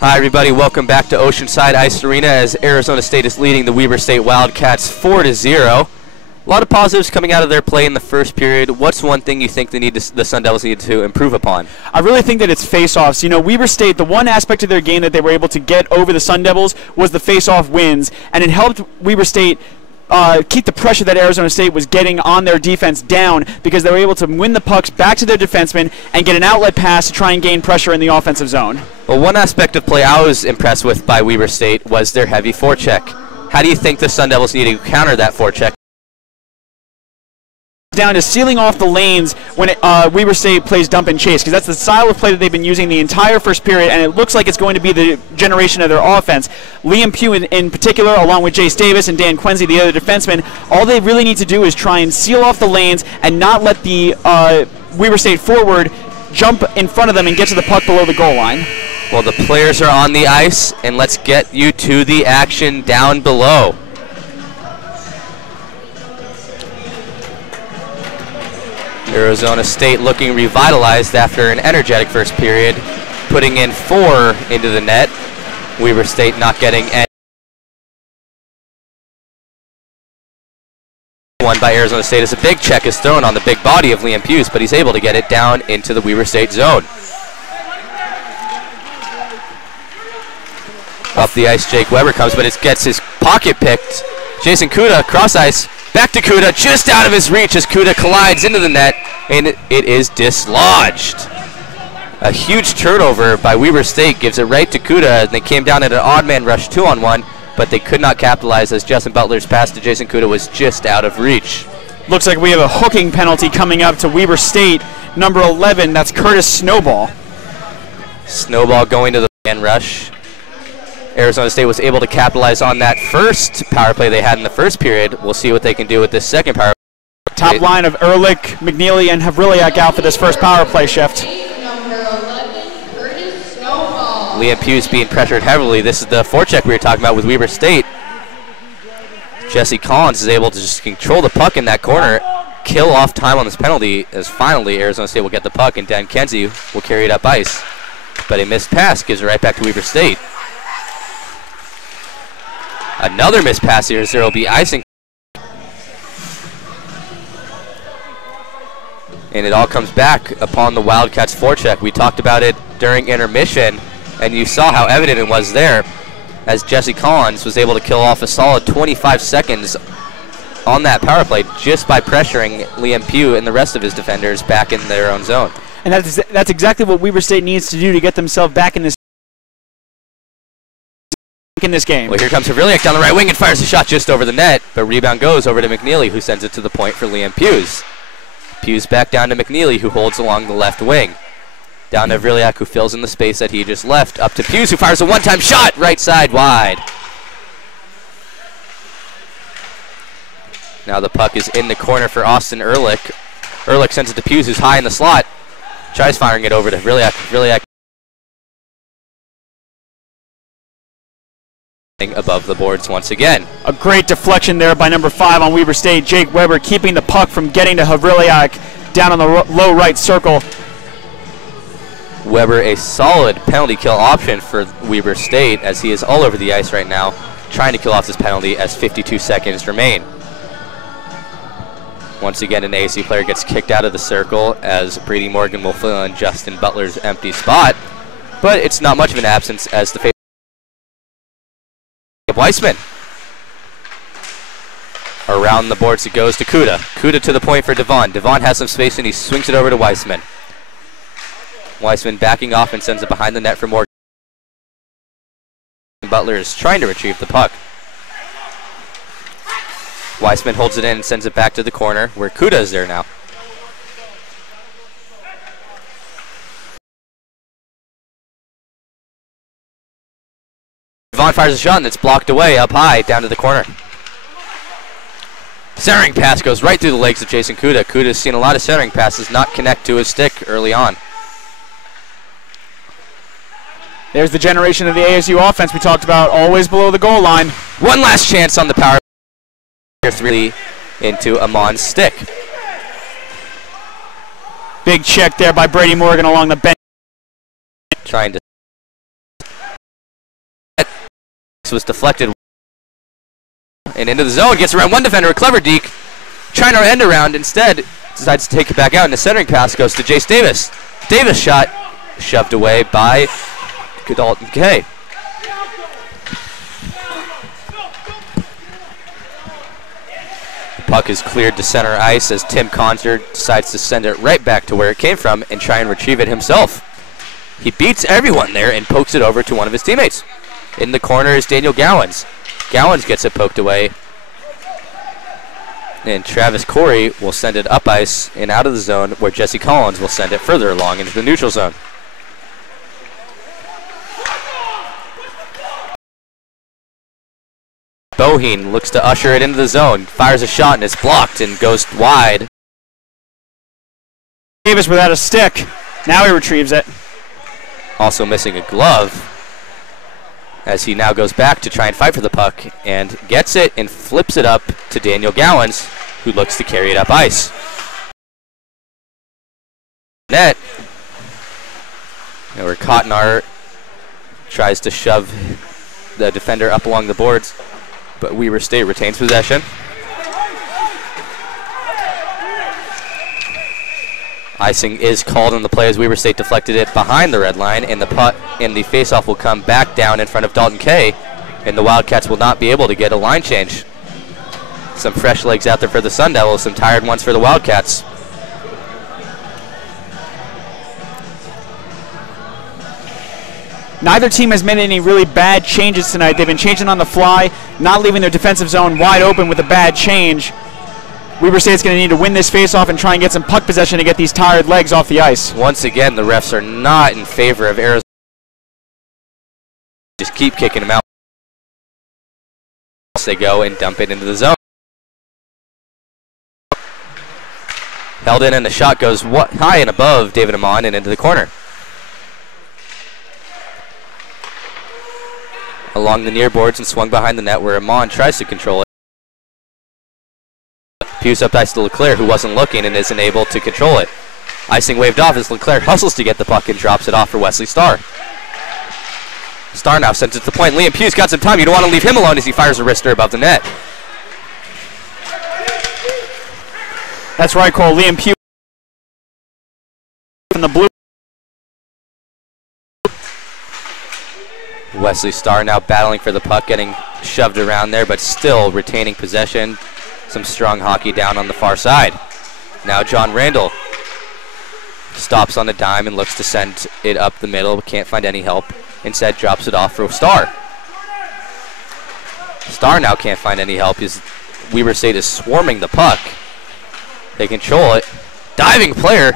Hi, everybody. Welcome back to Oceanside Ice Arena as Arizona State is leading the Weber State Wildcats 4-0. A lot of positives coming out of their play in the first period. What's one thing you think the Sun Devils need to improve upon? I really think that it's face-offs. You know, Weber State, the one aspect of their game that they were able to get over the Sun Devils was the face-off wins, and it helped Weber State keep the pressure that Arizona State was getting on their defense down, because they were able to win the pucks back to their defensemen and get an outlet pass to try and gain pressure in the offensive zone. Well, one aspect of play I was impressed with by Weber State was their heavy forecheck. How do you think the Sun Devils need to counter that forecheck? Down to sealing off the lanes when Weber State plays dump and chase, because that's the style of play that they've been using the entire first period, and it looks like it's going to be the generation of their offense. Liam Pugh in particular, along with Jace Davis and Dan Quincy, the other defenseman, all they really need to do is try and seal off the lanes and not let the Weber State forward jump in front of them and get to the puck below the goal line. Well, the players are on the ice, and let's get you to the action down below. Arizona State looking revitalized after an energetic first period, putting in 4 into the net. Weber State not getting any. One by Arizona State as a big check is thrown on the big body of Liam Pugh, but he's able to get it down into the Weber State zone. Up the ice, Jake Weber comes, but it gets his pocket picked. Jason Kuda, cross ice, back to Kuda, just out of his reach as Kuda collides into the net, and it is dislodged. A huge turnover by Weber State gives it right to Kuda. They came down at an odd man rush 2-on-1, but they could not capitalize as Justin Butler's pass to Jason Kuda was just out of reach. Looks like we have a hooking penalty coming up to Weber State, number 11. That's Curtis Snowball. Snowball going to the man rush. Arizona State was able to capitalize on that first power play they had in the first period. We'll see what they can do with this second power play. Top line of Ehrlich, McNeely, and Havriliak out for this first power play shift. Liam Pugh's being pressured heavily. This is the forecheck we were talking about with Weber State. Jesse Collins is able to just control the puck in that corner, kill off time on this penalty, as finally Arizona State will get the puck, and Dan Kenzie will carry it up ice. But a missed pass gives it right back to Weber State. Another missed pass here, as there will be icing. And it all comes back upon the Wildcats' forecheck. We talked about it during intermission, and you saw how evident it was there, as Jesse Collins was able to kill off a solid 25 seconds on that power play just by pressuring Liam Pugh and the rest of his defenders back in their own zone. And that's exactly what Weber State needs to do to get themselves back in this game. Well, here comes Havriliak down the right wing and fires a shot just over the net, but rebound goes over to McNeely, who sends it to the point for Liam Pugh. Pugh back down to McNeely, who holds along the left wing. Down to Havriliak, who fills in the space that he just left. Up to Pugh, who fires a one-time shot right side wide. Now the puck is in the corner for Austin Ehrlich. Ehrlich sends it to Pugh, who's high in the slot. Tries firing it over to Havriliak. Havriliak above the boards once again. A great deflection there by number 5 on Weber State. Jake Weber keeping the puck from getting to Havriliak down on the low right circle. Weber a solid penalty kill option for Weber State, as he is all over the ice right now trying to kill off this penalty as 52 seconds remain. Once again, an ASU player gets kicked out of the circle as Brady Morgan will fill in Justin Butler's empty spot, but it's not much of an absence as the face of Weissman. Around the boards it goes to Kuda. Kuda to the point for Devon. Devon has some space and he swings it over to Weissman. Weissman backing off and sends it behind the net for Morgan. Butler is trying to retrieve the puck. Weissman holds it in and sends it back to the corner where Kuda is there now. Devon fires a shot and it's blocked away up high down to the corner. Centering pass goes right through the legs of Jason Kuda. Kuda's seen a lot of centering passes not connect to his stick early on. There's the generation of the ASU offense we talked about, always below the goal line. One last chance on the power. 3 into Amon's stick. Big check there by Brady Morgan along the bench. Trying to. This was deflected and into the zone. Gets around one defender. A clever deke. trying to end around. Instead, decides to take it back out, and the centering pass goes to Jace Davis. Davis shot shoved away by Dalton K. The puck is cleared to center ice as Tim Conzer decides to send it right back to where it came from and try and retrieve it himself. He beats everyone there and pokes it over to one of his teammates. In the corner is Daniel Gowans. Gowans gets it poked away, and Travis Corey will send it up ice and out of the zone, where Jesse Collins will send it further along into the neutral zone. Boheen looks to usher it into the zone, fires a shot, and it's blocked and goes wide. Davis without a stick. Now he retrieves it. Also missing a glove, as he now goes back to try and fight for the puck and gets it and flips it up to Daniel Gowans, who looks to carry it up ice. Net. And where Cottonar tries to shove the defender up along the boards, but Weber State retains possession. Icing is called on the play as Weber State deflected it behind the red line, and the putt and the faceoff will come back down in front of Dalton K, and the Wildcats will not be able to get a line change. Some fresh legs out there for the Sun Devils, some tired ones for the Wildcats. Neither team has made any really bad changes tonight. They've been changing on the fly, not leaving their defensive zone wide open with a bad change. Weber State's going to need to win this faceoff and try and get some puck possession to get these tired legs off the ice. Once again, the refs are not in favor of Arizona. Just keep kicking them out. They go and dump it into the zone. Held in, and the shot goes high and above David Amon and into the corner. Along the near boards and swung behind the net, where Amon tries to control it. Puce up ice to Leclerc, who wasn't looking and isn't able to control it. Icing waved off as Leclerc hustles to get the puck and drops it off for Wesley Starr. Starr now sends it to the point. Liam Puce got some time. You don't want to leave him alone as he fires a wrister above the net. That's right, Cole. Liam Puce from the blue. Wesley Starr now battling for the puck, getting shoved around there, but still retaining possession. Some strong hockey down on the far side. Now John Randall stops on the dime and looks to send it up the middle, but can't find any help. Instead drops it off for Starr. Starr now can't find any help as Weber State is swarming the puck. They control it. Diving player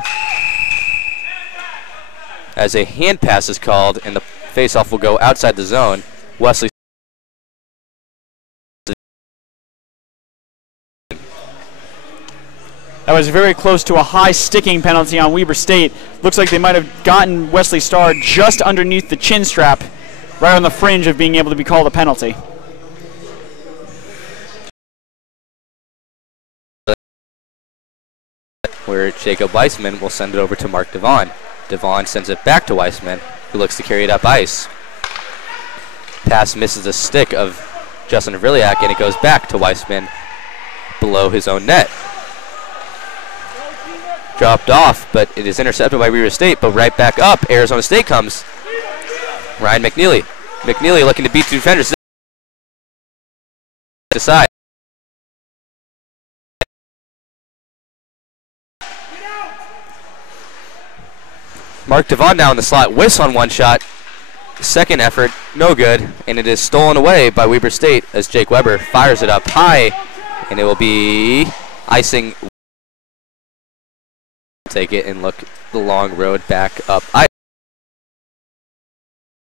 as a hand pass is called, and the faceoff will go outside the zone. Wesley That was very close to a high sticking penalty on Weber State. Looks like they might have gotten Wesley Starr just underneath the chin strap, right on the fringe of being able to be called a penalty. Where Jacob Weissman will send it over to Mark Devon. Devon sends it back to Weissman, who looks to carry it up ice. Pass misses a stick of Justin Vriliak, and it goes back to Weissman below his own net. Dropped off, but it is intercepted by Weber State, but right back up. Arizona State comes. Ryan McNeely. McNeely looking to beat two defenders. Decide. Mark Devon now in the slot. Whiffs on one shot. Second effort, no good, and it is stolen away by Weber State as Jake Weber fires it up high, and it will be icing. Take it and look the long road back up.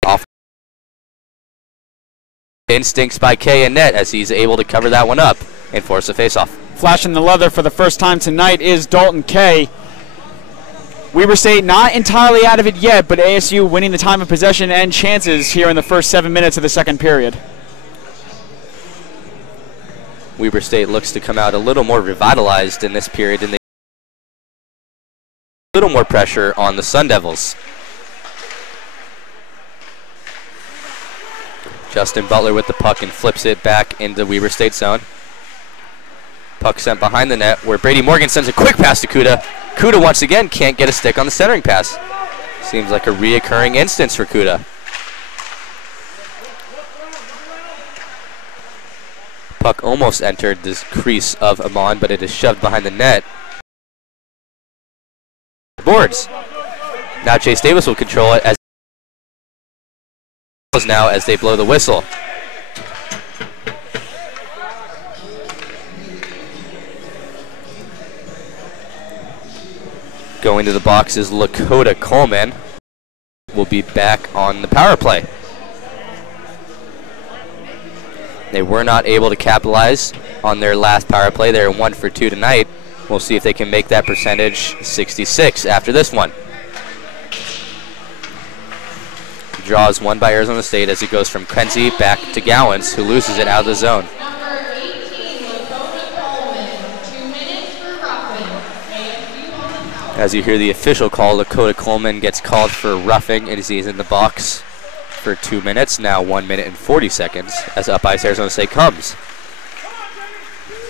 Off. Instincts by K and net as he's able to cover that one up and force a faceoff. Flashing the leather for the first time tonight is Dalton K. Weber State not entirely out of it yet, but ASU winning the time of possession and chances here in the first 7 minutes of the second period. Weber State looks to come out a little more revitalized in this period, and they a little more pressure on the Sun Devils. Justin Butler with the puck and flips it back into Weber State zone. Puck sent behind the net where Brady Morgan sends a quick pass to Kuda. Kuda once again can't get a stick on the centering pass. Seems like a reoccurring instance for Kuda. Puck almost entered this crease of Amon, but it is shoved behind the net. Boards. Now Chase Davis will control it as they blow the whistle. Going to the box is Lakota Coleman. Will be back on the power play. They were not able to capitalize on their last power play. They're 1 for 2 tonight. We'll see if they can make that percentage 66 after this one. The draw is won by Arizona State as it goes from Kenzie back to Gowans, who loses it out of the zone. Number 18, Lakota Coleman, 2 minutes for roughing. ASU on the power. As you hear the official call, Lakota Coleman gets called for roughing as he's in the box for 2 minutes. Now 1 minute and 40 seconds as up ice Arizona State comes.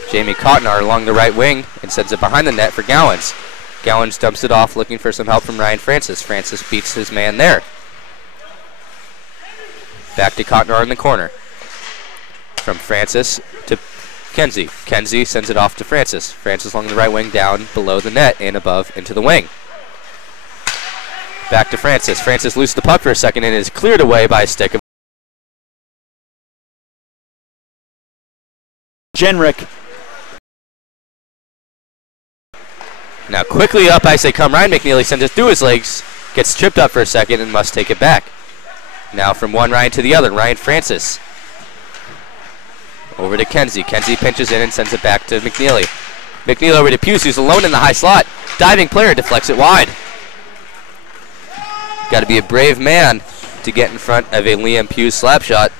Jamie Cottonar along the right wing and sends it behind the net for Gowans. Gowans dumps it off looking for some help from Ryan Francis. Francis beats his man there. Back to Cottonar in the corner. From Francis to Kenzie. Kenzie sends it off to Francis. Francis along the right wing down below the net and above into the wing. Back to Francis. Francis loses the puck for a second and is cleared away by a stick of Jenrick. Now quickly up ice they come. Ryan McNeely sends it through his legs, gets tripped up for a second and must take it back. Now from one Ryan to the other, Ryan Francis. Over to Kenzie. Kenzie pinches in and sends it back to McNeely. McNeely over to Puce, who's alone in the high slot. Diving player deflects it wide. Got to be a brave man to get in front of a Liam Puce slap shot.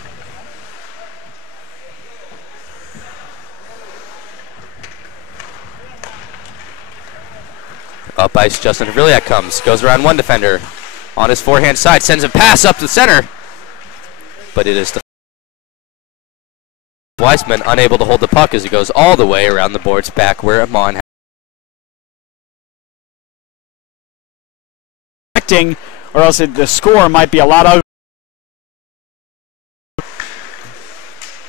Up ice, Justin Havrilyak comes, goes around one defender. On his forehand side, sends a pass up the center. But it is the Weissman unable to hold the puck as he goes all the way around the boards back where Amon Acting, or else the score might be a lot of.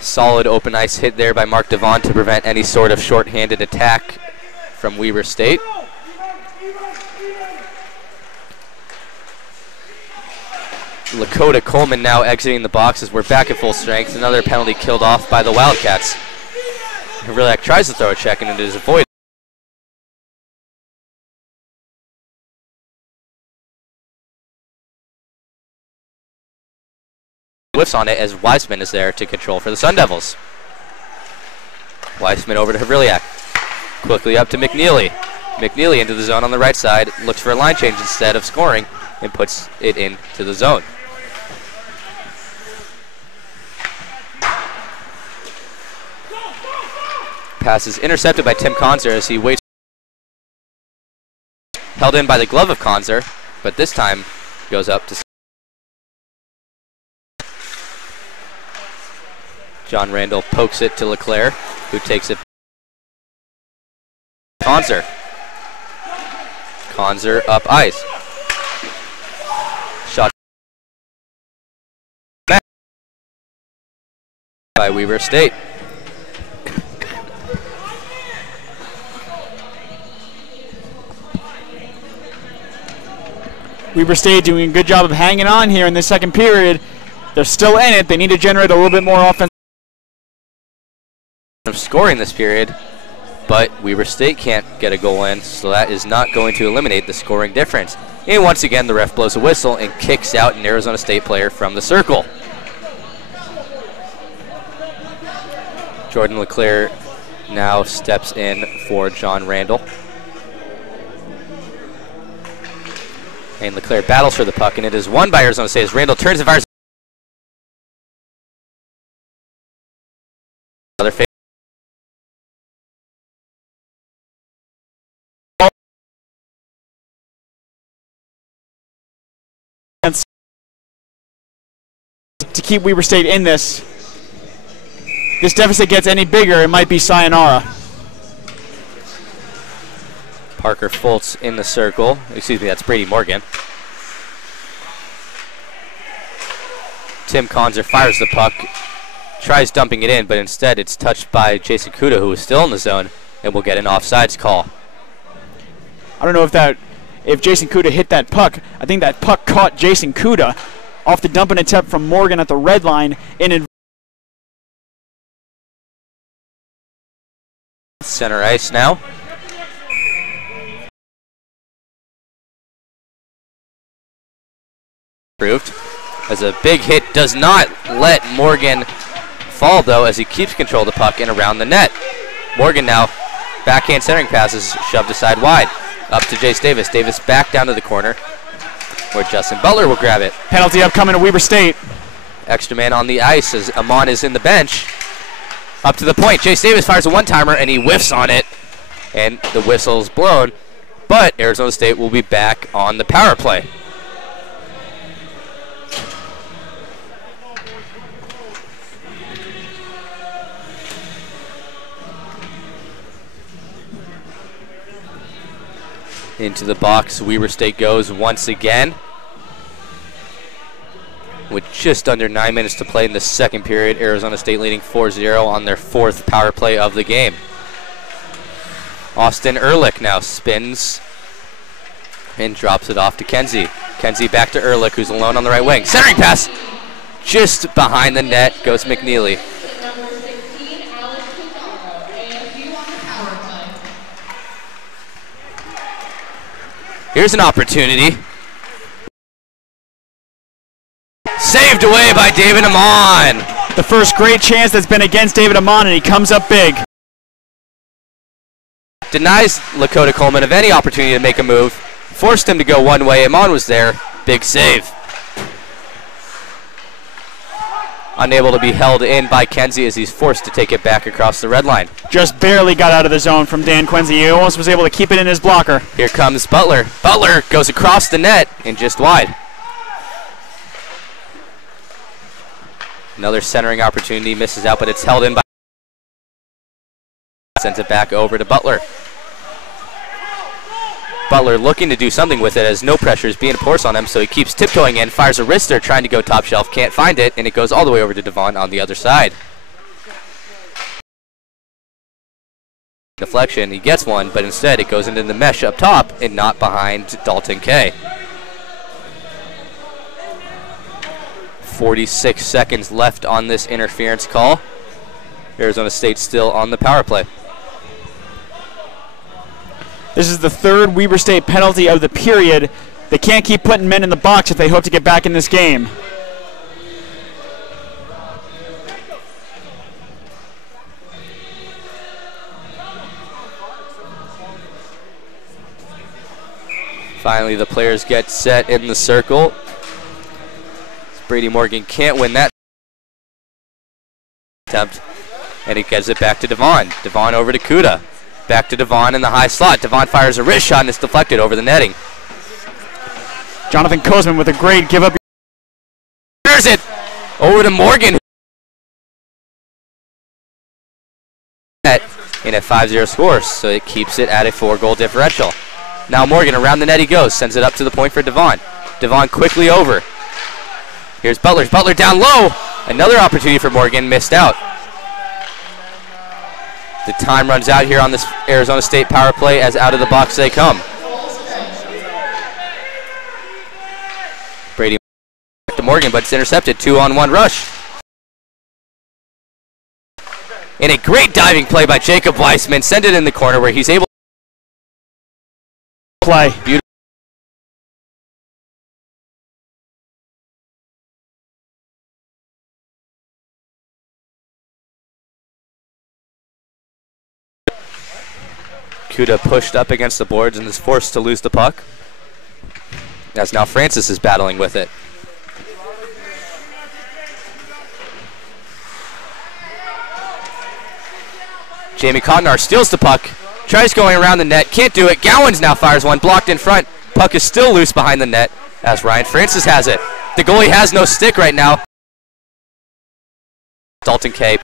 Solid open ice hit there by Mark Devon to prevent any sort of shorthanded attack from Weber State. Lakota Coleman now exiting the box as we're back at full strength. Another penalty killed off by the Wildcats. Havrilyak tries to throw a check and it is avoided. Whiffs on it as Weissman is there to control for the Sun Devils. Weissman over to Havrilyak. Quickly up to McNeely. McNeely into the zone on the right side. Looks for a line change instead of scoring and puts it into the zone. Pass is intercepted by Tim Conzer as he waits. Held in by the glove of Conzer, but this time goes up to John Randall. Pokes it to Leclerc, who takes it. Conzer up ice. Shot by Weber State. Weber State doing a good job of hanging on here in the second period. They're still in it. They need to generate a little bit more offense. Scoring this period, but Weber State can't get a goal in, so that is not going to eliminate the scoring difference. And once again, the ref blows a whistle and kicks out an Arizona State player from the circle. Jordan Leclerc now steps in for John Randall. And Leclerc battles for the puck, and it is won by Arizona State as Randall turns and fires. Another fake. To keep Weber State in this. This deficit gets any bigger, it might be sayonara. Parker Fultz in the circle. Excuse me, that's Brady Morgan. Tim Conzer fires the puck, tries dumping it in, but instead it's touched by Jason Kuda, who is still in the zone, and will get an offsides call. I don't know if Jason Kuda hit that puck. I think that puck caught Jason Kuda off the dump and attempt from Morgan at the red line in Center ice now. Approved. As a big hit does not let Morgan fall, though, as he keeps control of the puck and around the net. Morgan now, backhand centering passes shoved aside wide. Up to Jace Davis. Davis back down to the corner where Justin Butler will grab it. penalty upcoming to Weber State. Extra man on the ice as Amon is in the bench. Up to the point. Jace Davis fires a one-timer and he whiffs on it. And the whistle's blown. But Arizona State will be back on the power play. Into the box, Weber State goes once again. With just under 9 minutes to play in the second period, Arizona State leading 4-0 on their fourth power play of the game. Austin Ehrlich now spins and drops it off to Kenzie. Kenzie back to Ehrlich, who's alone on the right wing. Centering pass just behind the net goes McNeely. Number 16, Alex Pizarro, ASU on the power play. Here's an opportunity. Saved away by David Amon. The first great chance that's been against David Amon, and he comes up big. Denies Lakota Coleman of any opportunity to make a move. Forced him to go one way. Amon was there. Big save. Unable to be held in by Kenzie as he's forced to take it back across the red line. Just barely got out of the zone from Dan Quincy. He almost was able to keep it in his blocker. Here comes Butler. Butler goes across the net and just wide. Another centering opportunity, misses out, but it's held in by. Sends it back over to Butler. Butler looking to do something with it as no pressure is being forced on him, so he keeps tiptoeing in, fires a wrister, trying to go top shelf, can't find it, and it goes all the way over to Devon on the other side. Deflection, he gets one, but instead it goes into the mesh up top and not behind Dalton Kay. 46 seconds left on this interference call. Arizona State still on the power play. This is the third Weber State penalty of the period. They can't keep putting men in the box if they hope to get back in this game. Finally, the players get set in the circle. Brady Morgan can't win that attempt, and he gives it back to Devon. Devon over to Kuda. Back to Devon in the high slot. Devon fires a wrist shot and it's deflected over the netting. Jonathan Kozman with a great give up. There's it over to Morgan. In a 5-0 score, so it keeps it at a 4-goal differential. Now Morgan around the net he goes, sends it up to the point for Devon. Devon quickly over. Here's Butler. Butler down low. Another opportunity for Morgan, missed out. The time runs out here on this Arizona State power play as out of the box they come. Brady back to Morgan, but it's intercepted. 2-on-1 rush. And a great diving play by Jacob Weissman. Send it in the corner where he's able to play. Beautiful. Kuda pushed up against the boards and is forced to lose the puck. As now Francis is battling with it. Jamie Cottonar steals the puck, tries going around the net, can't do it. Gowans now fires one, blocked in front. Puck is still loose behind the net as Ryan Francis has it. The goalie has no stick right now. Dalton Kay.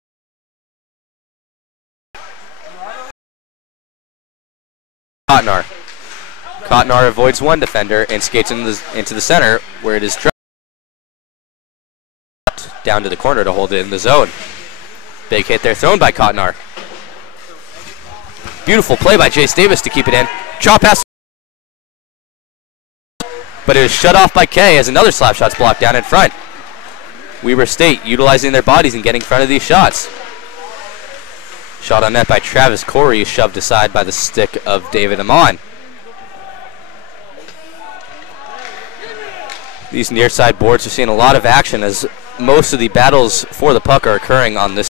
Cottonar Cotnar avoids one defender and skates into the center where it is dropped down to the corner to hold it in the zone. Big hit there thrown by Cotnar. Beautiful play by Jace Davis to keep it in. Draw pass. But it was shut off by Kay as another slap shot's blocked down in front. Weber State utilizing their bodies and getting in front of these shots. Shot on net by Travis Corey, shoved aside by the stick of David Amon. These near side boards are seeing a lot of action as most of the battles for the puck are occurring on this.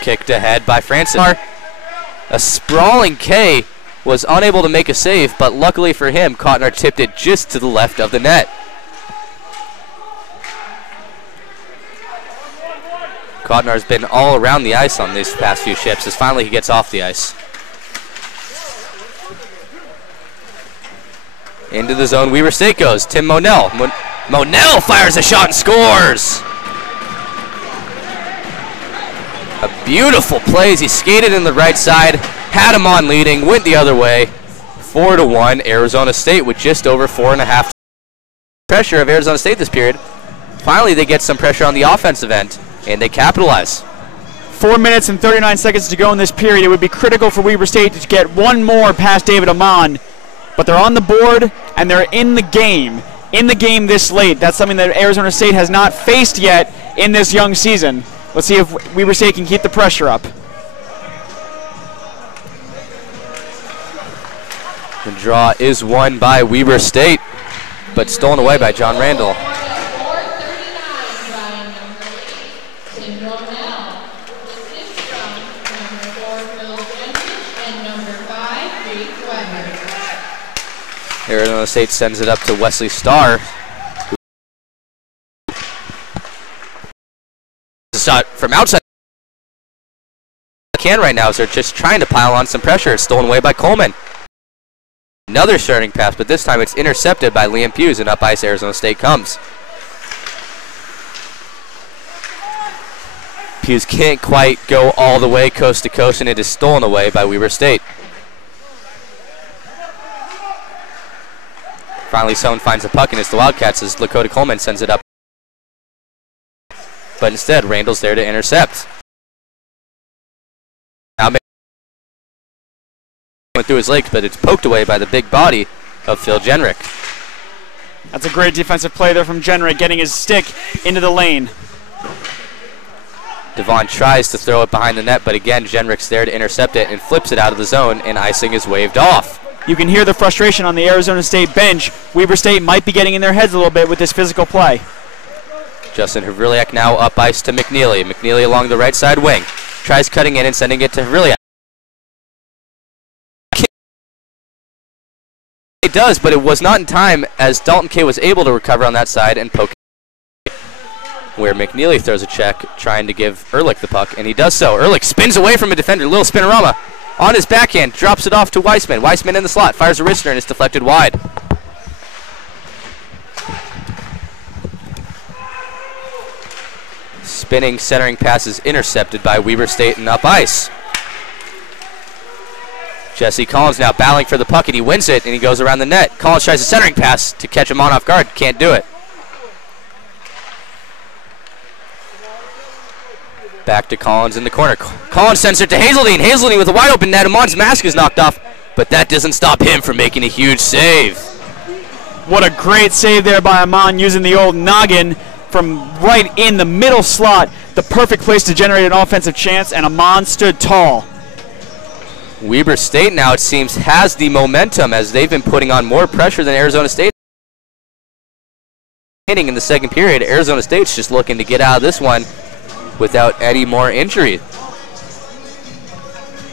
Kicked ahead by Francis. A sprawling K was unable to make a save, but luckily for him, Cotnar tipped it just to the left of the net. Cotnar's been all around the ice on these past few shifts as finally he gets off the ice. Into the zone, Weber State goes. Tim Monell. Monell fires a shot and scores! A beautiful play as he skated in the right side, had him on leading, went the other way. 4-1, Arizona State with just over 4.5 pressure of Arizona State this period. Finally, they get some pressure on the offensive end, and they capitalize. 4 minutes and 39 seconds to go in this period. It would be critical for Weber State to get one more past David Amon, but they're on the board and they're in the game. In the game this late. That's something that Arizona State has not faced yet in this young season. Let's see if Weber State can keep the pressure up. The draw is won by Weber State, but stolen away by John Randall. Arizona State sends it up to Wesley Starr. A shot from outside can right now, so they're just trying to pile on some pressure. It's stolen away by Coleman. Another starting pass, but this time it's intercepted by Liam Hughes, and up ice Arizona State comes. Hughes can't quite go all the way coast to coast, and it is stolen away by Weber State. Finally, someone finds the puck, and it's the Wildcats as Lakota Coleman sends it up. But instead, Randall's there to intercept. Now went through his legs, but it's poked away by the big body of Phil Jenrick. That's a great defensive play there from Jenrick, getting his stick into the lane. Devon tries to throw it behind the net, but again, Jenrick's there to intercept it and flips it out of the zone, and icing is waved off. You can hear the frustration on the Arizona State bench. Weber State might be getting in their heads a little bit with this physical play. Justin Havrilyak now up ice to McNeely. McNeely along the right side wing. Tries cutting in and sending it to Havrilyak. It does, but it was not in time as Dalton Kay was able to recover on that side and poke where McNeely throws a check trying to give Ehrlich the puck, and he does so. Ehrlich spins away from a defender. Little spinorama on his backhand. Drops it off to Weissman. Weissman in the slot. Fires a wrister and it's deflected wide. Spinning, centering pass is intercepted by Weber State and up ice. Jesse Collins now battling for the puck, and he wins it, and he goes around the net. Collins tries a centering pass to catch him on off guard. Can't do it. Back to Collins in the corner. Collins sends it to Hazeldine. Hazeldine with a wide open net. Amon's mask is knocked off, but that doesn't stop him from making a huge save. What a great save there by Amon, using the old noggin from right in the middle slot. The perfect place to generate an offensive chance, and Amon stood tall. Weber State now, it seems, has the momentum as they've been putting on more pressure than Arizona State. In the second period, Arizona State's just looking to get out of this one without any more injury.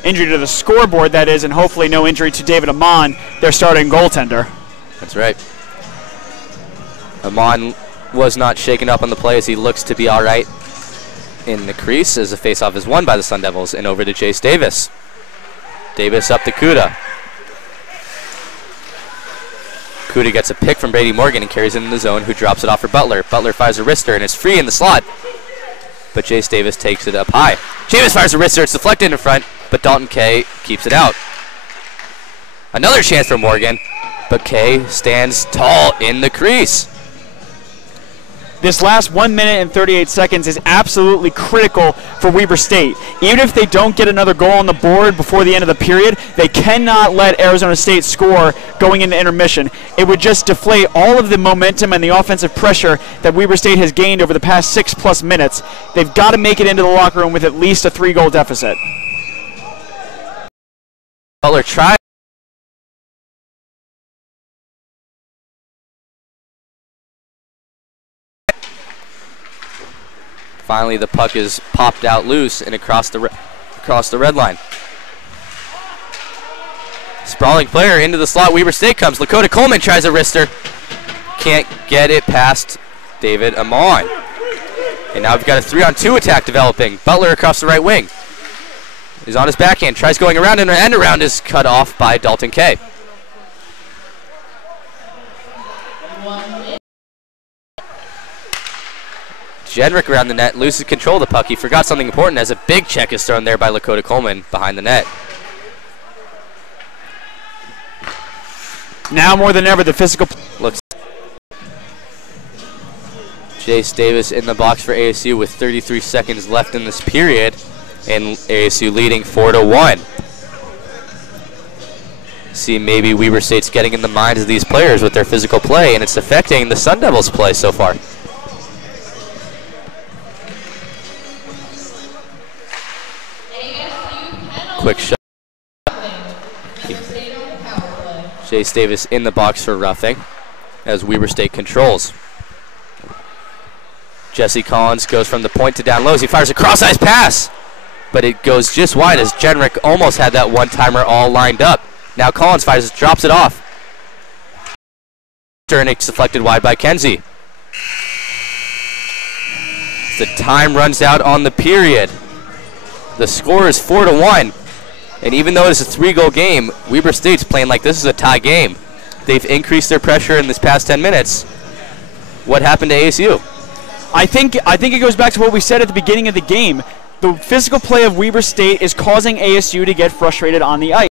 Injury to the scoreboard, that is, and hopefully no injury to David Amon, their starting goaltender. That's right. Amon was not shaken up on the play as he looks to be all right in the crease as the faceoff is won by the Sun Devils, and over to Chase Davis. Davis up to Kuda. Kuda gets a pick from Brady Morgan and carries it in the zone, who drops it off for Butler. Butler fires a wrister and it's free in the slot. but Jace Davis takes it up high. James fires a wrister. It's deflected in front, but Dalton Kay keeps it out. Another chance for Morgan, but Kay stands tall in the crease. This last 1 minute and 38 seconds is absolutely critical for Weber State. Even if they don't get another goal on the board before the end of the period, they cannot let Arizona State score going into intermission. It would just deflate all of the momentum and the offensive pressure that Weber State has gained over the past 6+ minutes. They've got to make it into the locker room with at least a 3-goal deficit. Butler tries. Finally, the puck is popped out loose and across the red line. Sprawling player into the slot. Weber State comes. Lakota Coleman tries a wrister. Can't get it past David Amon. And now we've got a 3-on-2 attack developing. Butler across the right wing. He's on his backhand. Tries going around, and an end around is cut off by Dalton Kay. Jedrick around the net, loses control of the puck. He forgot something important as a big check is thrown there by Lakota Coleman behind the net. Now more than ever, the physical looks. Jace Davis in the box for ASU with 33 seconds left in this period, and ASU leading 4-1. See, maybe Weber State's getting in the minds of these players with their physical play, and it's affecting the Sun Devils' play so far. Quick shot. Jace Davis in the box for roughing as Weber State controls. Jesse Collins goes from the point to down low. He fires a cross-ice pass, but it goes just wide as Jenrick almost had that one-timer all lined up. Now Collins fires, drops it off. Sternick's deflected wide by Kenzie. The time runs out on the period. The score is 4-1. And even though it's a 3-goal game, Weber State's playing like this is a tie game. They've increased their pressure in this past 10 minutes. What happened to ASU? I think it goes back to what we said at the beginning of the game. The physical play of Weber State is causing ASU to get frustrated on the ice.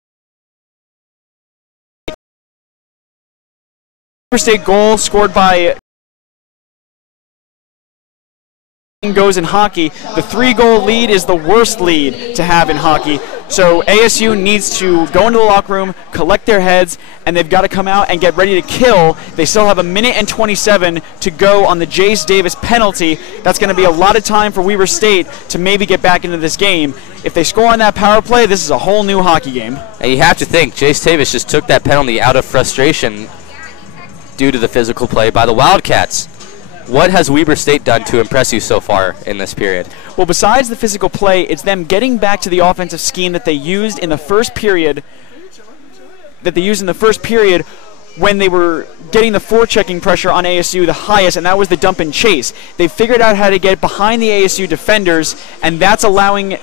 Weber State goal scored by goes in hockey. The 3-goal lead is the worst lead to have in hockey. So ASU needs to go into the locker room, collect their heads, and they've got to come out and get ready to kill. They still have 1 minute and 27 to go on the Jace Davis penalty. That's going to be a lot of time for Weber State to maybe get back into this game. If they score on that power play, this is a whole new hockey game. And you have to think, Jace Davis just took that penalty out of frustration due to the physical play by the Wildcats. What has Weber State done to impress you so far in this period? Well, besides the physical play, it's them getting back to the offensive scheme that they used in the first period. When they were getting the forechecking pressure on ASU the highest, and that was the dump and chase. They figured out how to get behind the ASU defenders, and that's allowing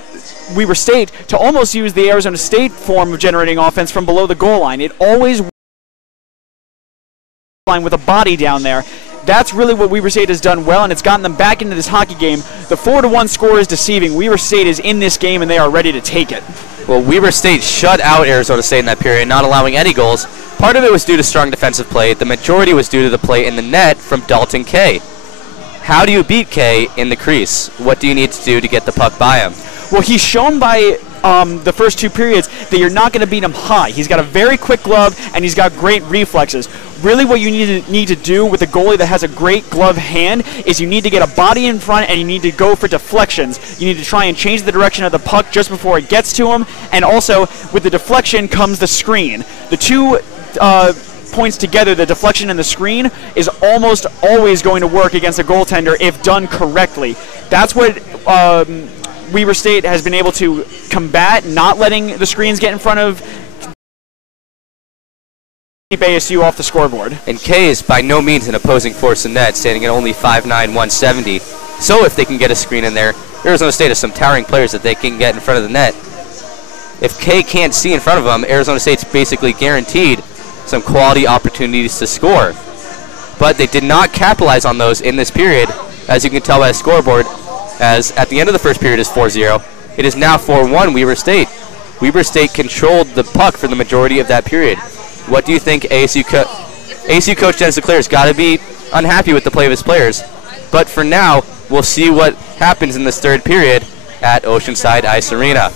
Weber State to almost use the Arizona State form of generating offense from below the goal line. It always line with a body down there. That's really what Weber State has done well, and it's gotten them back into this hockey game. The 4-1 score is deceiving. Weber State is in this game, and they are ready to take it. Well, Weber State shut out Arizona State in that period, not allowing any goals. Part of it was due to strong defensive play. The majority was due to the play in the net from Dalton Kay. How do you beat Kay in the crease? What do you need to do to get the puck by him? Well, he's shown by the first 2 periods that you're not going to beat him high. He's got a very quick glove, and he's got great reflexes. Really what you need to do with a goalie that has a great glove hand is you need to get a body in front, and you need to go for deflections. You need to try and change the direction of the puck just before it gets to him, and also with the deflection comes the screen. The two points together, the deflection and the screen, is almost always going to work against a goaltender if done correctly. That's what Weber State has been able to combat, not letting the screens get in front of keep ASU off the scoreboard. And Kay is by no means an opposing force in net, standing at only 5'9", 170. So if they can get a screen in there, Arizona State has some towering players that they can get in front of the net. If Kay can't see in front of them, Arizona State's basically guaranteed some quality opportunities to score. But they did not capitalize on those in this period. As you can tell by the scoreboard, as at the end of the first period is 4-0. It is now 4-1 Weber State. Weber State controlled the puck for the majority of that period. What do you think ASU coach Dennis LeClaire has got to be unhappy with the play of his players? But for now, we'll see what happens in this third period at Oceanside Ice Arena.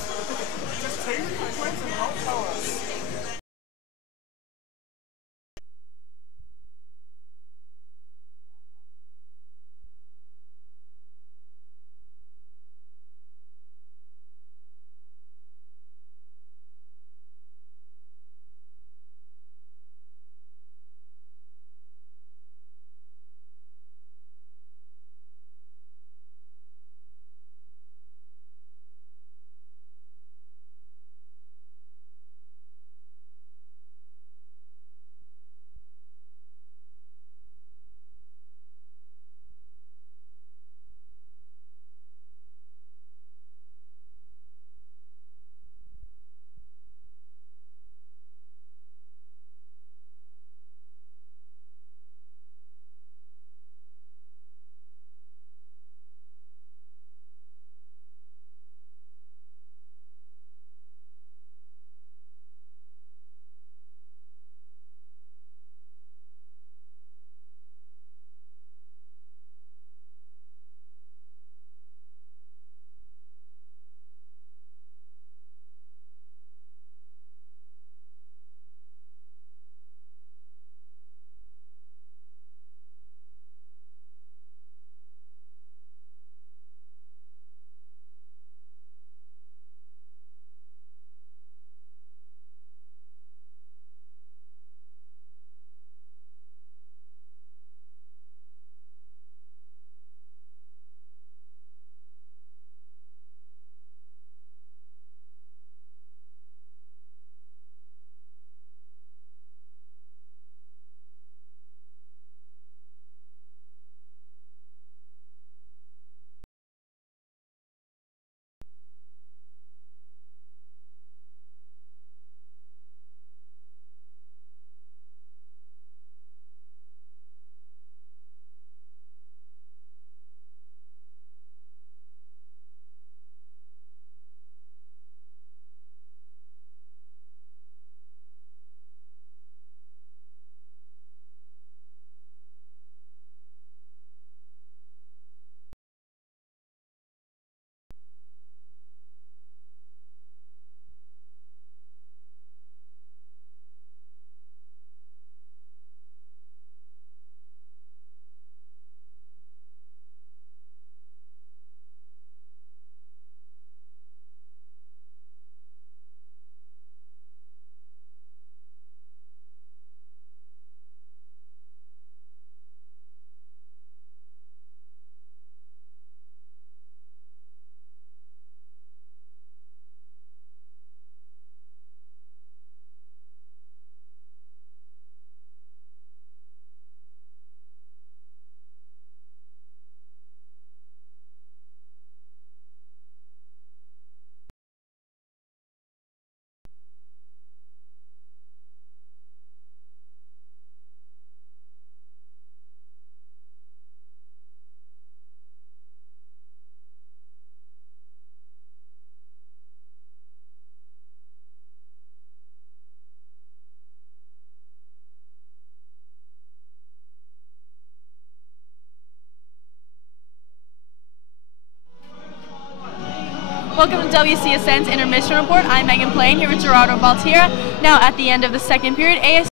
Welcome to WCSN's Intermission Report. I'm Megan Plain here with Gerardo Baltiera. Now at the end of the second period, ASU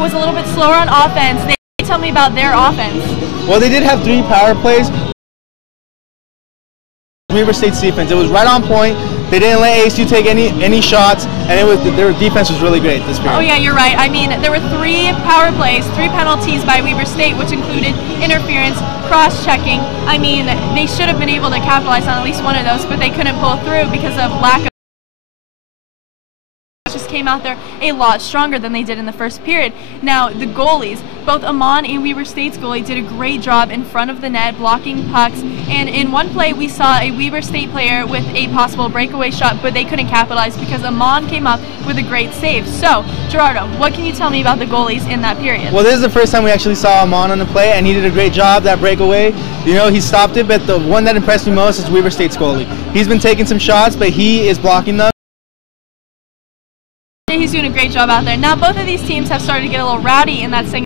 was a little bit slower on offense. They tell me about their offense. Well, they did have 3 power plays. Weber State's defense, it was right on point. They didn't let ASU take any shots, and their defense was really great this period. Oh yeah, you're right. I mean, there were 3 power plays, 3 penalties by Weber State, which included interference, cross-checking. I mean, they should have been able to capitalize on at least one of those, but they couldn't pull through because of lack of came out there a lot stronger than they did in the first period. Now, the goalies, both Amon and Weber State's goalie did a great job in front of the net, blocking pucks, and in one play we saw a Weber State player with a possible breakaway shot, but they couldn't capitalize because Amon came up with a great save. So, Gerardo, what can you tell me about the goalies in that period? Well, this is the first time we actually saw Amon on the play, and he did a great job, that breakaway. You know, he stopped it, but the one that impressed me most is Weber State's goalie. He's been taking some shots, but he is blocking them. He's doing a great job out there. Now, both of these teams have started to get a little rowdy in that second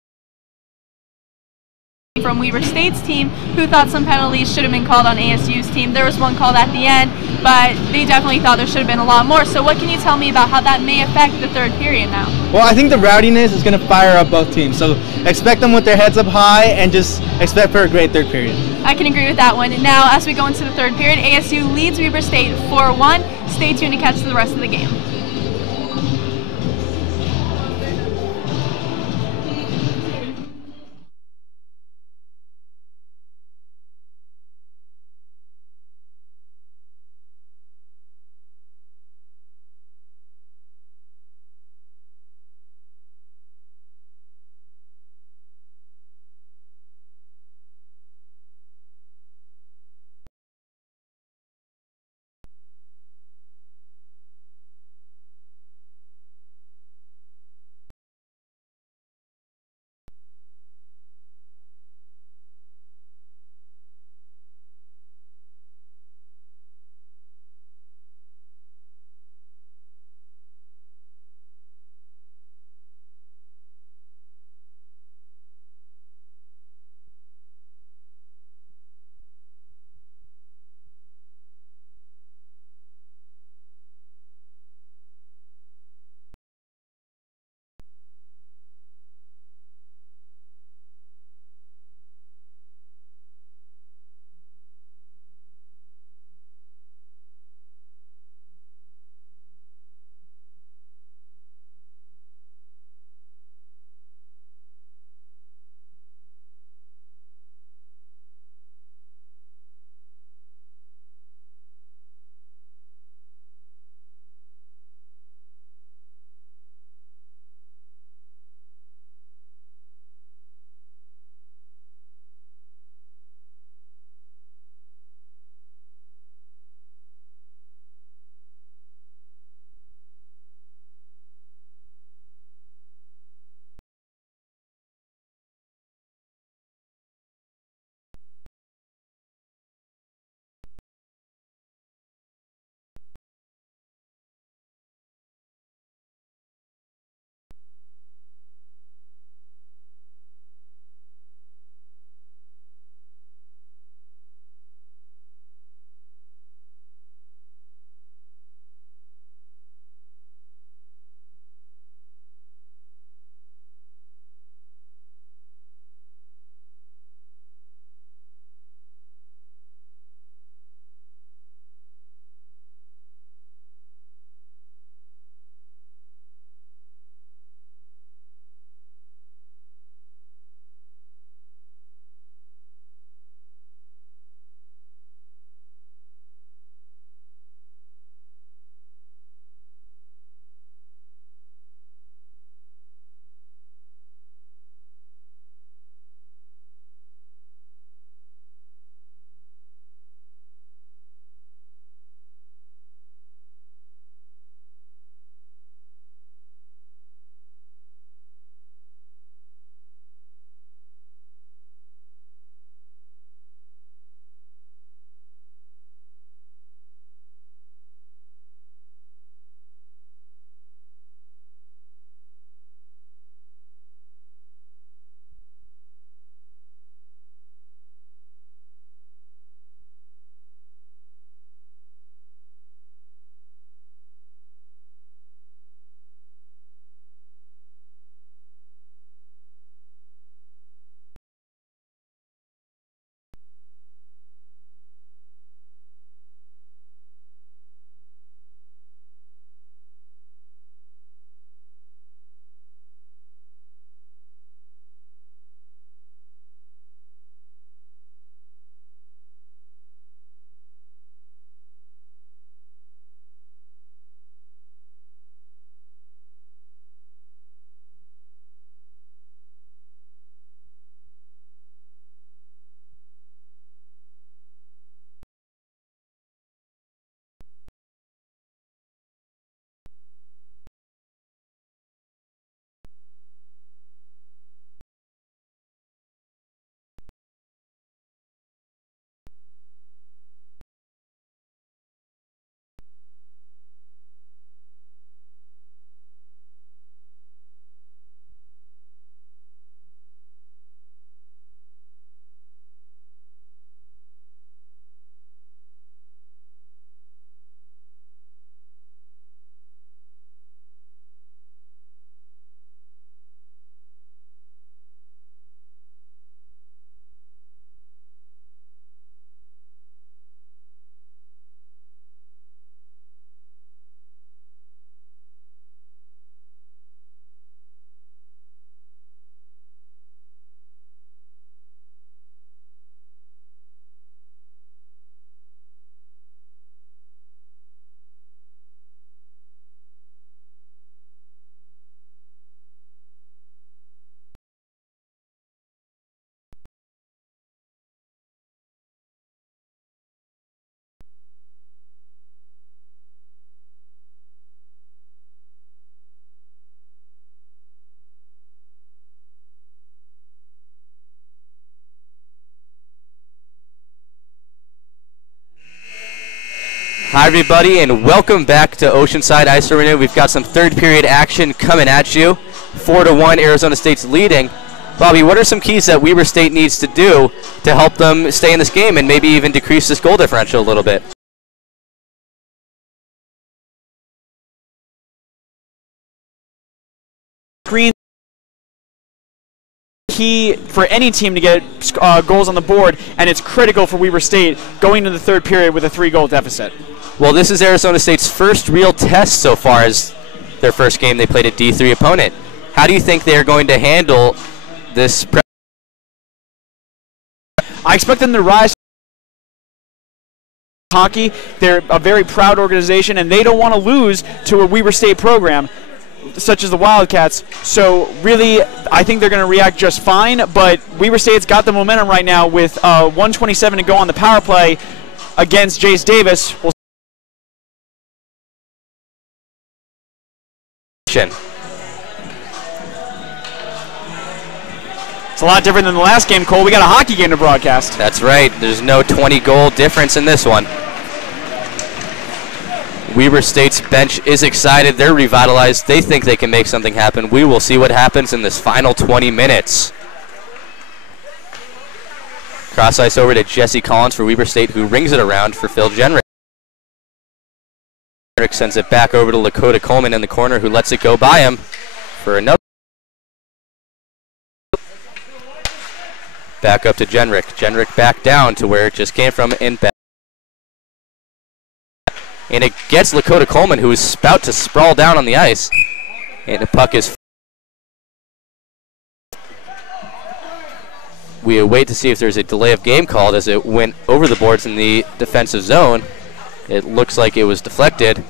from Weber State's team, who thought some penalties should have been called on ASU's team. There was one called at the end, but they definitely thought there should have been a lot more. So what can you tell me about how that may affect the third period now? Well, I think the rowdiness is going to fire up both teams. So expect them with their heads up high and just expect for a great third period. I can agree with that one. Now, as we go into the third period, ASU leads Weber State 4-1. Stay tuned to catch the rest of the game. Hi, everybody, and welcome back to Oceanside Ice Arena. We've got some third period action coming at you. 4-1, Arizona State's leading. Bobby, what are some keys that Weber State needs to do to help them stay in this game and maybe even decrease this goal differential a little bit? Green key for any team to get goals on the board, and it's critical for Weber State going into the third period with a 3-goal deficit. Well, this is Arizona State's first real test so far as their first game they played a D3 opponent. How do you think they're going to handle this? I expect them to rise hockey. They're a very proud organization, and they don't want to lose to a Weber State program such as the Wildcats. So really, I think they're going to react just fine, but Weber State's got the momentum right now with 1:27 to go on the power play against Jace Davis. It's a lot different than the last game, Cole. We got a hockey game to broadcast. That's right. There's no 20-goal difference in this one. Weber State's bench is excited. They're revitalized. They think they can make something happen. We will see what happens in this final 20 minutes. Cross ice over to Jesse Collins for Weber State, who rings it around for Phil Jenrick. Jenrick sends it back over to Lakota Coleman in the corner, who lets it go by him for another. Back up to Jenrick. Jenrick back down to where it just came from and back. And it gets Lakota Coleman, who is about to sprawl down on the ice. And the puck is... We wait to see if there's a delay of game called as it went over the boards in the defensive zone. It looks like it was deflected,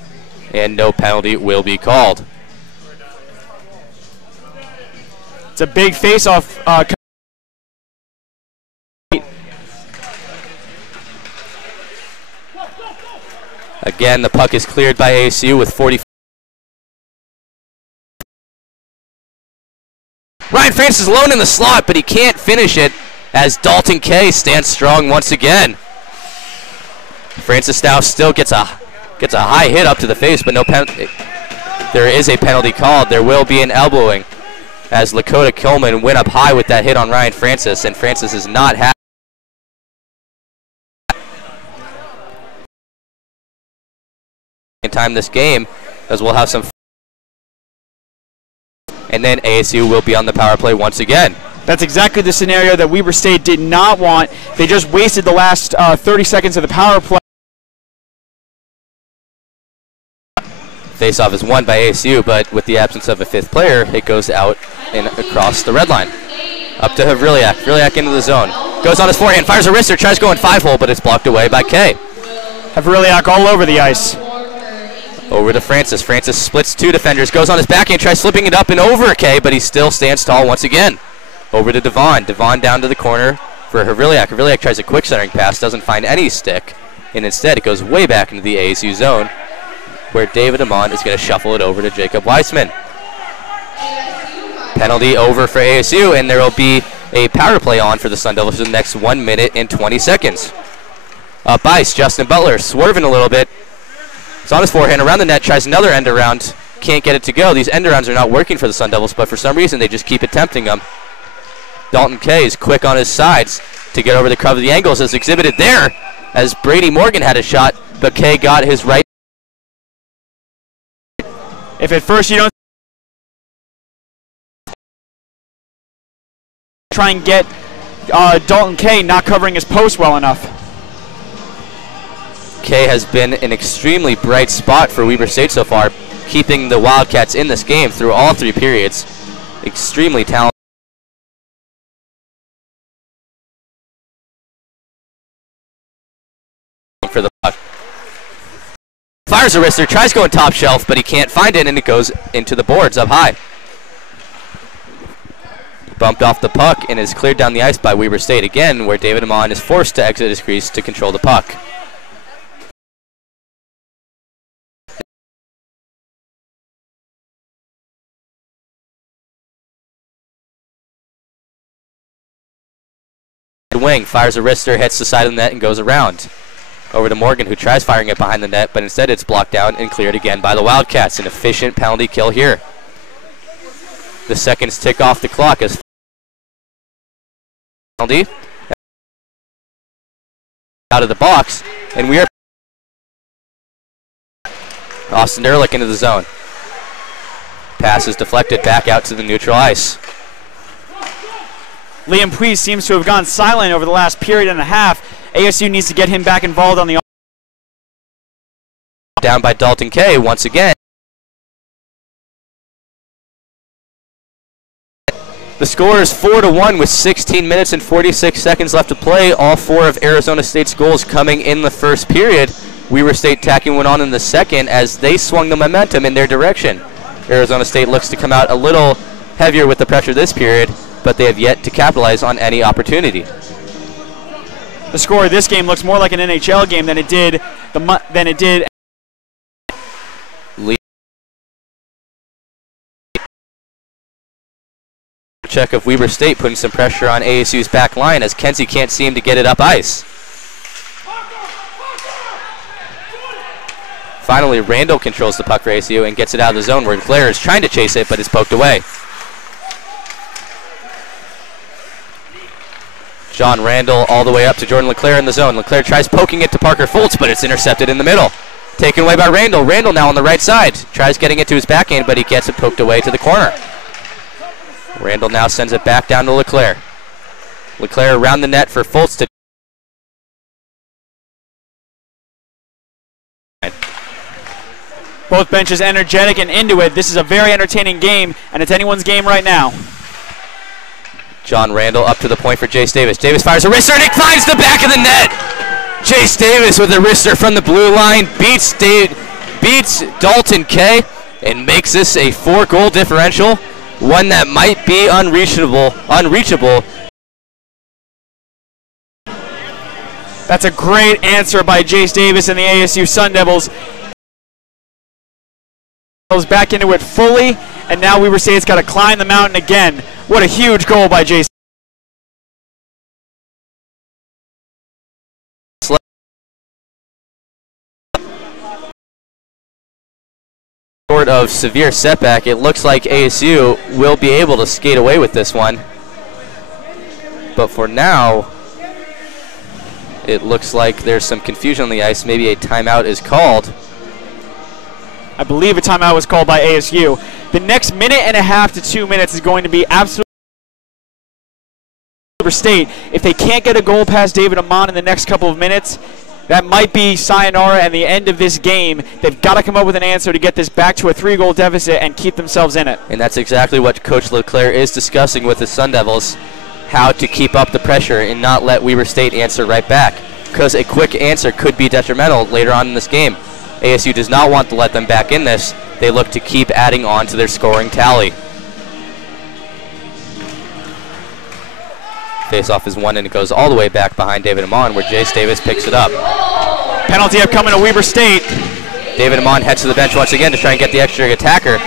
and no penalty will be called. It's a big face-off. Again, the puck is cleared by ASU with 40. Ryan Francis alone in the slot, but he can't finish it as Dalton Kay stands strong once again. Francis now still gets a high hit up to the face, but no penalty. There is a penalty called. There will be an elbowing as Lakota Coleman went up high with that hit on Ryan Francis, and Francis is not happy. Time this game as we'll have some, and then ASU will be on the power play once again. That's exactly the scenario that Weber State did not want. They just wasted the last 30 seconds of the power play. Face-off is won by ASU, but with the absence of a fifth player, it goes out and across the red line. Up to Havrilyak. Havrilyak into the zone. Goes on his forehand, fires a wrister, tries to go in 5-hole, but it's blocked away by Kay. Havrilyak all over the ice. Over to Francis. Francis splits two defenders, goes on his backhand, tries slipping it up and over Kay, but he still stands tall once again. Over to Devon. Devon down to the corner for Havrilyak. Havrilyak tries a quick centering pass, doesn't find any stick, and instead it goes way back into the ASU zone, where David Amon is going to shuffle it over to Jacob Weissman. Penalty over for ASU, and there will be a power play on for the Sun Devils for the next 1 minute and 20 seconds. Up ice, Justin Butler swerving a little bit. It's on his forehand, around the net, tries another end around, can't get it to go. These end arounds are not working for the Sun Devils, but for some reason they just keep attempting them. Dalton Kay is quick on his sides to get over the cover of the angles as exhibited there, as Brady Morgan had a shot, but Kay got his right. If at first you don't try and get Dalton Kay not covering his post well enough. Kay has been an extremely bright spot for Weber State so far, keeping the Wildcats in this game through all three periods. Extremely talented. For the puck. Fires a wrister, tries going top shelf, but he can't find it, and it goes into the boards up high. Bumped off the puck and is cleared down the ice by Weber State again, where David Amon is forced to exit his crease to control the puck. Wing fires a wrister, hits the side of the net, and goes around. Over to Morgan, who tries firing it behind the net, but instead it's blocked down and cleared again by the Wildcats. An efficient penalty kill here. The seconds tick off the clock as penalty out of the box, and we are Austin Ehrlich into the zone. Pass is deflected back out to the neutral ice. Liam Puig seems to have gone silent over the last period and a half. ASU needs to get him back involved on the down by Dalton Kay once again. The score is 4-1 with 16 minutes and 46 seconds left to play. All four of Arizona State's goals coming in the first period. Weber State tacking one on in the second as they swung the momentum in their direction. Arizona State looks to come out a little heavier with the pressure this period, but they have yet to capitalize on any opportunity. The score of this game looks more like an NHL game than it did Check of Weber State putting some pressure on ASU's back line as Kenzie can't seem to get it up ice. Finally, Randall controls the puck for ASU and gets it out of the zone where Leclerc is trying to chase it, but it's poked away. John Randall all the way up to Jordan Leclerc in the zone. Leclerc tries poking it to Parker Fultz, but it's intercepted in the middle. Taken away by Randall. Randall now on the right side. Tries getting it to his backhand, but he gets it poked away to the corner. Randall now sends it back down to Leclerc. Leclerc around the net for Fultz to both benches energetic and into it. This is a very entertaining game, and it's anyone's game right now. John Randall up to the point for Jace Davis. Davis fires a wrister, and it finds the back of the net. Jace Davis with a wrister from the blue line beats Dalton Kay and makes this a 4-goal differential, one that might be unreachable. That's a great answer by Jace Davis and the ASU Sun Devils. Back into it fully, and now Weber State's got to climb the mountain again. What a huge goal by Jace. Short of severe setback, it looks like ASU will be able to skate away with this one. But for now, it looks like there's some confusion on the ice. Maybe a timeout is called. I believe a timeout was called by ASU. The next minute and a half to 2 minutes is going to be absolutely Weber State. If they can't get a goal past David Amon in the next couple of minutes, that might be sayonara and the end of this game. They've got to come up with an answer to get this back to a 3-goal deficit and keep themselves in it. And that's exactly what Coach Leclerc is discussing with the Sun Devils, how to keep up the pressure and not let Weber State answer right back, because a quick answer could be detrimental later on in this game. ASU does not want to let them back in this. They look to keep adding on to their scoring tally. Face-off is won, and it goes all the way back behind David Amon, where Jace Davis picks it up. Penalty upcoming to Weber State. David Amon heads to the bench once again to try and get the extra attacker.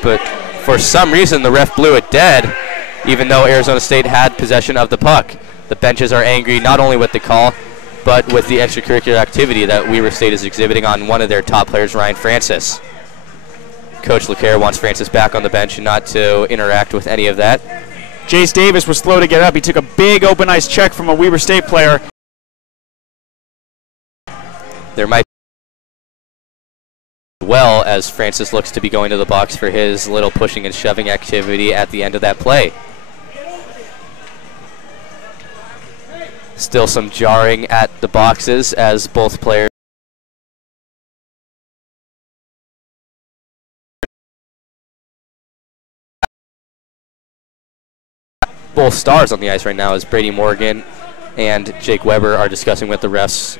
But for some reason, the ref blew it dead, even though Arizona State had possession of the puck. The benches are angry not only with the call, but with the extracurricular activity that Weber State is exhibiting on one of their top players, Ryan Francis. Coach Leclerc wants Francis back on the bench and not to interact with any of that. Jace Davis was slow to get up. He took a big open ice check from a Weber State player. There might be well as Francis looks to be going to the box for his little pushing and shoving activity at the end of that play. Still some jarring at the boxes as both players both stars on the ice right now as Brady Morgan and Jake Weber are discussing with the refs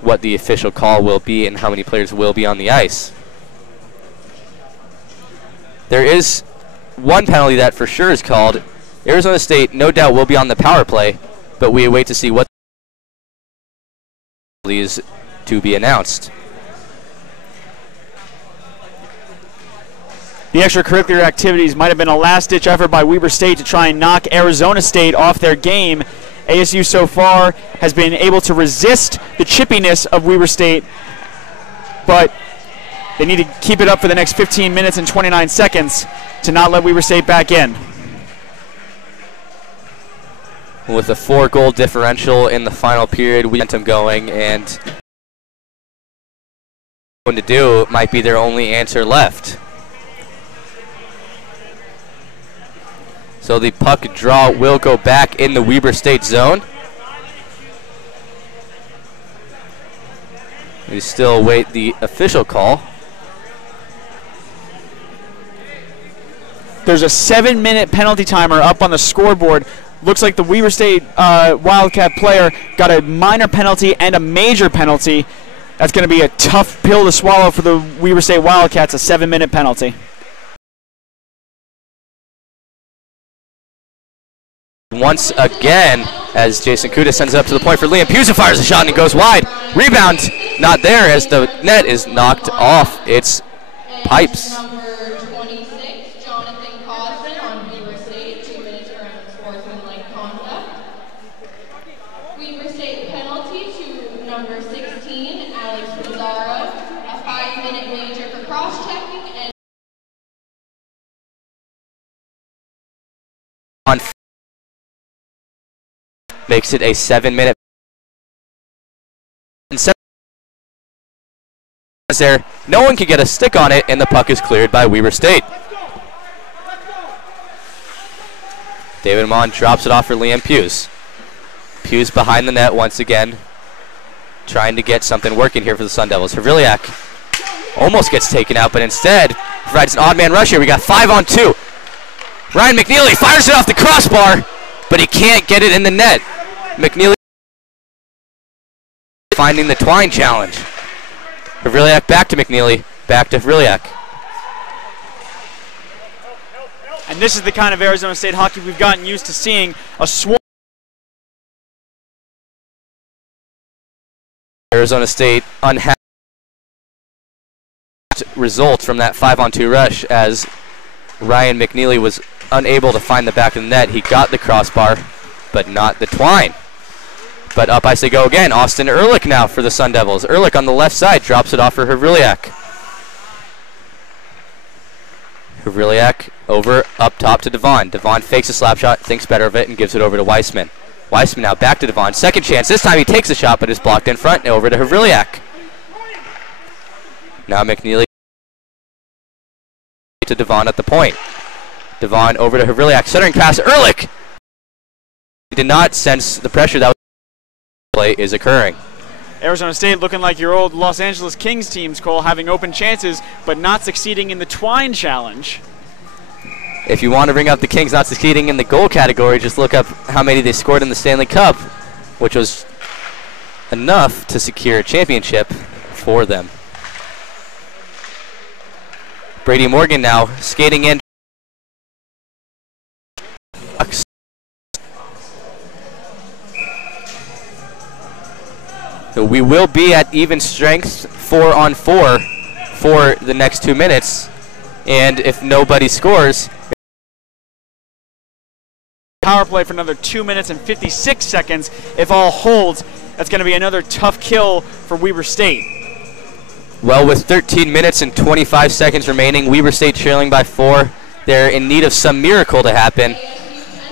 what the official call will be and how many players will be on the ice. There is one penalty that for sure is called. Arizona State no doubt will be on the power play, but we wait to see what is to be announced. The extracurricular activities might have been a last-ditch effort by Weber State to try and knock Arizona State off their game, ASU so far has been able to resist the chippiness of Weber State, but they need to keep it up for the next 15 minutes and 29 seconds to not let Weber State back in. With a 4-goal differential in the final period, we momentum going, and what to do might be their only answer left. So the puck draw will go back in the Weber State zone. We still await the official call. There's a 7-minute penalty timer up on the scoreboard. Looks like the Weber State Wildcat player got a minor penalty and a major penalty. That's going to be a tough pill to swallow for the Weber State Wildcats, a 7-minute penalty. Once again, as Jason Kuda sends it up to the point for Liam Pusa, fires a shot and it goes wide. Rebound not there as the net is knocked off its pipes. Number 26, Jonathan Cosman on Weber State, 2 minutes for unsportsmanlike conduct. Weber State penalty to number 16, Alex Pizarro, a 5-minute major for cross-checking and On makes it a 7-minute. There, no one can get a stick on it, and the puck is cleared by Weber State. David Amon drops it off for Liam Hughes. Hughes behind the net once again, trying to get something working here for the Sun Devils. Havrilyak almost gets taken out, but instead provides an odd man rush here. We got 5-on-2. Ryan McNeely fires it off the crossbar, but he can't get it in the net. McNeely finding the twine challenge. Havrilyak back to McNeely, back to Havrilyak. And this is the kind of Arizona State hockey we've gotten used to seeing, a swarm. Arizona State unhappy result from that 5-on-2 rush as Ryan McNeely was unable to find the back of the net. He got the crossbar, but not the twine. But up ice they go again. Austin Ehrlich now for the Sun Devils. Ehrlich on the left side drops it off for Havrilyak. Havrilyak over up top to Devon. Devon fakes a slap shot, thinks better of it, and gives it over to Weissman. Weissman now back to Devon. Second chance. This time he takes a shot, but is blocked in front. Over to Havrilyak. Now McNeely to Devon at the point. Devon over to Havrilyak. Centering pass. Ehrlich! He did not sense the pressure that play is occurring. Arizona State looking like your old Los Angeles Kings teams, Cole, having open chances, but not succeeding in the twine challenge. If you want to bring up the Kings not succeeding in the goal category, just look up how many they scored in the Stanley Cup, which was enough to secure a championship for them. Brady Morgan now skating in. So we will be at even strength, 4-on-4 for the next 2 minutes. And if nobody scores, Power play for another 2 minutes and 56 seconds. If all holds, that's going to be another tough kill for Weber State. well, with 13 minutes and 25 seconds remaining, Weber State trailing by 4. They're in need of some miracle to happen.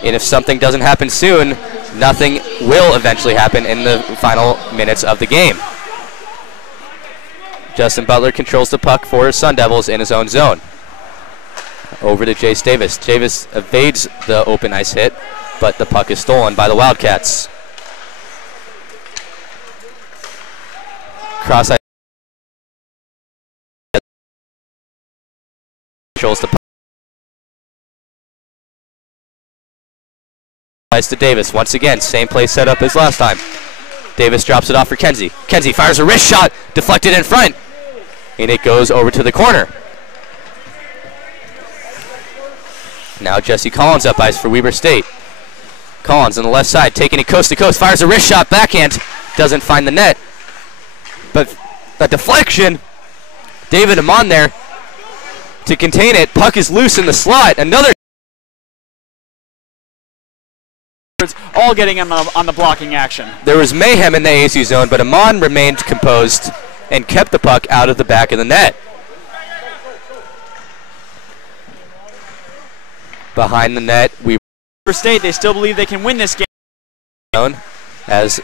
And if something doesn't happen soon, nothing will eventually happen in the final minutes of the game. Justin Butler controls the puck for his Sun Devils in his own zone. Over to Jace Davis. Davis evades the open ice hit, but the puck is stolen by the Wildcats. Cross ice. Controls the puck. To Davis once again, same play set up as last time. Davis drops it off for Kenzie. Kenzie fires a wrist shot, deflected in front, and it goes over to the corner. Now Jesse Collins up ice for Weber State. Collins on the left side, taking it coast to coast, fires a wrist shot, backhand, doesn't find the net. But a deflection, David Amon there to contain it. Puck is loose in the slot. Another all getting on the blocking action. There was mayhem in the ASU zone, but Amon remained composed and kept the puck out of the back of the net. Behind the net, Weber State, they still believe they can win this game. As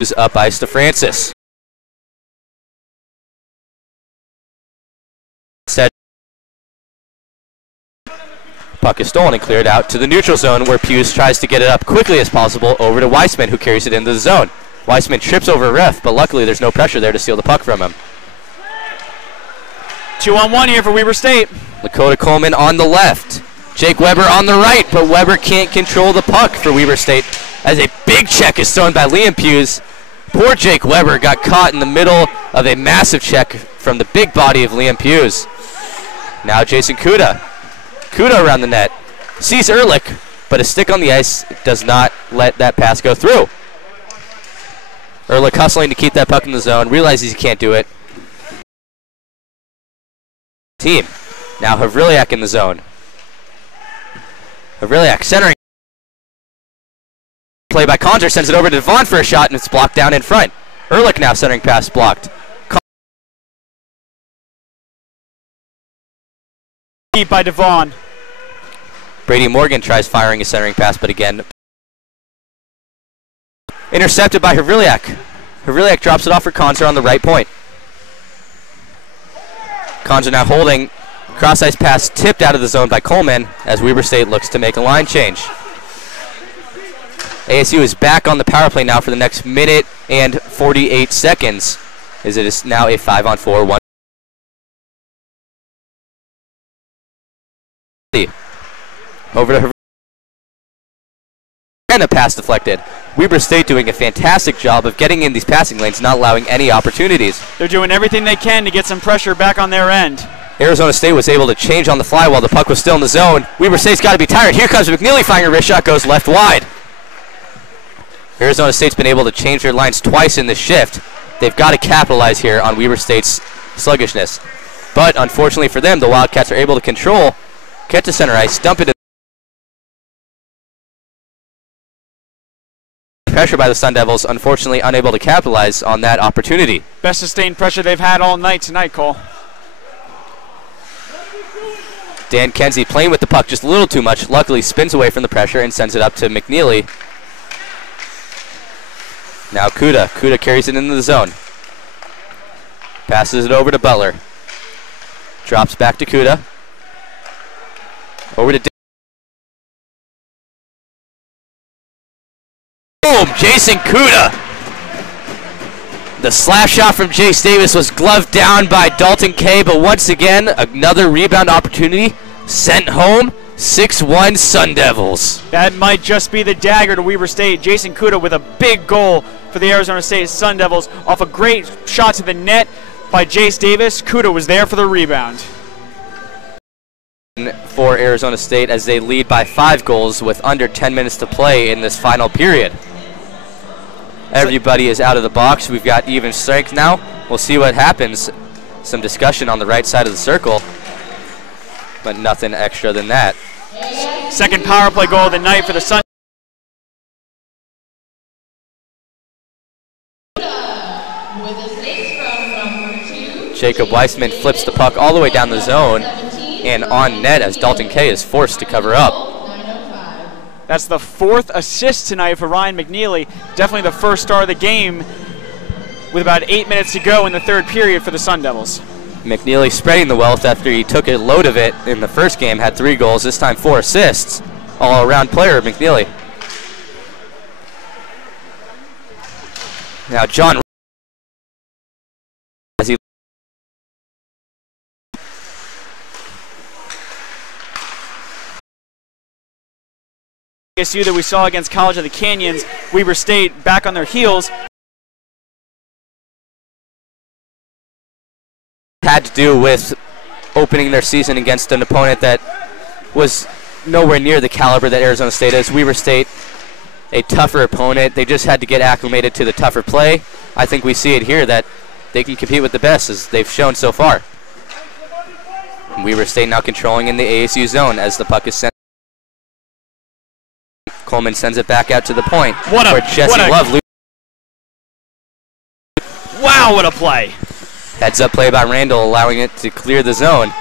is up ice to Francis. Puck is stolen and cleared out to the neutral zone, where Hughes tries to get it up quickly as possible over to Weissman, who carries it into the zone. Weissman trips over a ref, but luckily there's no pressure there to steal the puck from him. 2-on-1 here for Weber State. Lakota Coleman on the left. Jake Weber on the right, but Weber can't control the puck for Weber State as a big check is thrown by Liam Hughes. Poor Jake Weber got caught in the middle of a massive check from the big body of Liam Hughes. Now Jason Kuda. Kuda around the net. Sees Ehrlich, but a stick on the ice does not let that pass go through. Ehrlich hustling to keep that puck in the zone, realizes he can't do it. Team. Now Havrilyak in the zone. Havrilyak centering. Play by Conjure, sends it over to Devon for a shot, and it's blocked down in front. Ehrlich now centering pass blocked. Beat by Devon. Brady Morgan tries firing a centering pass, but again intercepted by Havrilyak. Havrilyak drops it off for Conjure on the right point. Conjure now holding. Cross-ice pass tipped out of the zone by Coleman as Weber State looks to make a line change. ASU is back on the power play now for the next minute and 48 seconds, as it is now a 5-on-4 1. Over to Havrilyak. And a pass deflected. Weber State doing a fantastic job of getting in these passing lanes, not allowing any opportunities. They're doing everything they can to get some pressure back on their end. Arizona State was able to change on the fly while the puck was still in the zone. Weber State's got to be tired. Here comes McNeely firing a wrist shot, goes left wide. Arizona State's been able to change their lines twice in this shift. They've got to capitalize here on Weber State's sluggishness. But unfortunately for them, the Wildcats are able to control, get to center ice, dump it in. Pressure by the Sun Devils, unfortunately unable to capitalize on that opportunity. Best sustained pressure they've had all night tonight, Cole. Dan Kenzie playing with the puck just a little too much, luckily spins away from the pressure and sends it up to McNeely. Now Kuda. Kuda carries it into the zone. Passes it over to Butler. Drops back to Kuda. Over to boom! Jason Kuda. The slap shot from Jace Davis was gloved down by Dalton Kay, but once again, another rebound opportunity sent home. 6-1 Sun Devils. That might just be the dagger to Weber State. Jason Kuda with a big goal for the Arizona State Sun Devils off a great shot to the net by Jace Davis. Kuda was there for the rebound. For Arizona State as they lead by 5 goals with under 10 minutes to play in this final period. Everybody is out of the box. We've got even strength now. We'll see what happens. Some discussion on the right side of the circle, but nothing extra than that. Second power play goal of the night for the Sun. Jacob Weissman flips the puck all the way down the zone and on net as Dalton Kay is forced to cover up. That's the 4th assist tonight for Ryan McNeely. Definitely the first star of the game with about 8 minutes to go in the third period for the Sun Devils. McNeely spreading the wealth after he took a load of it in the first game, had 3 goals, this time 4 assists. All-around player, McNeely. Now John as he ASU that we saw against College of the Canyons, Weber State back on their heels. Had to do with opening their season against an opponent that was nowhere near the caliber that Arizona State is. Weber State, a tougher opponent. They just had to get acclimated to the tougher play. I think we see it here that they can compete with the best as they've shown so far. Weber State now controlling in the ASU zone as the puck is sent. Coleman sends it back out to the point. What a Love. Wow, what a play. Heads up play by Randall, allowing it to clear the zone.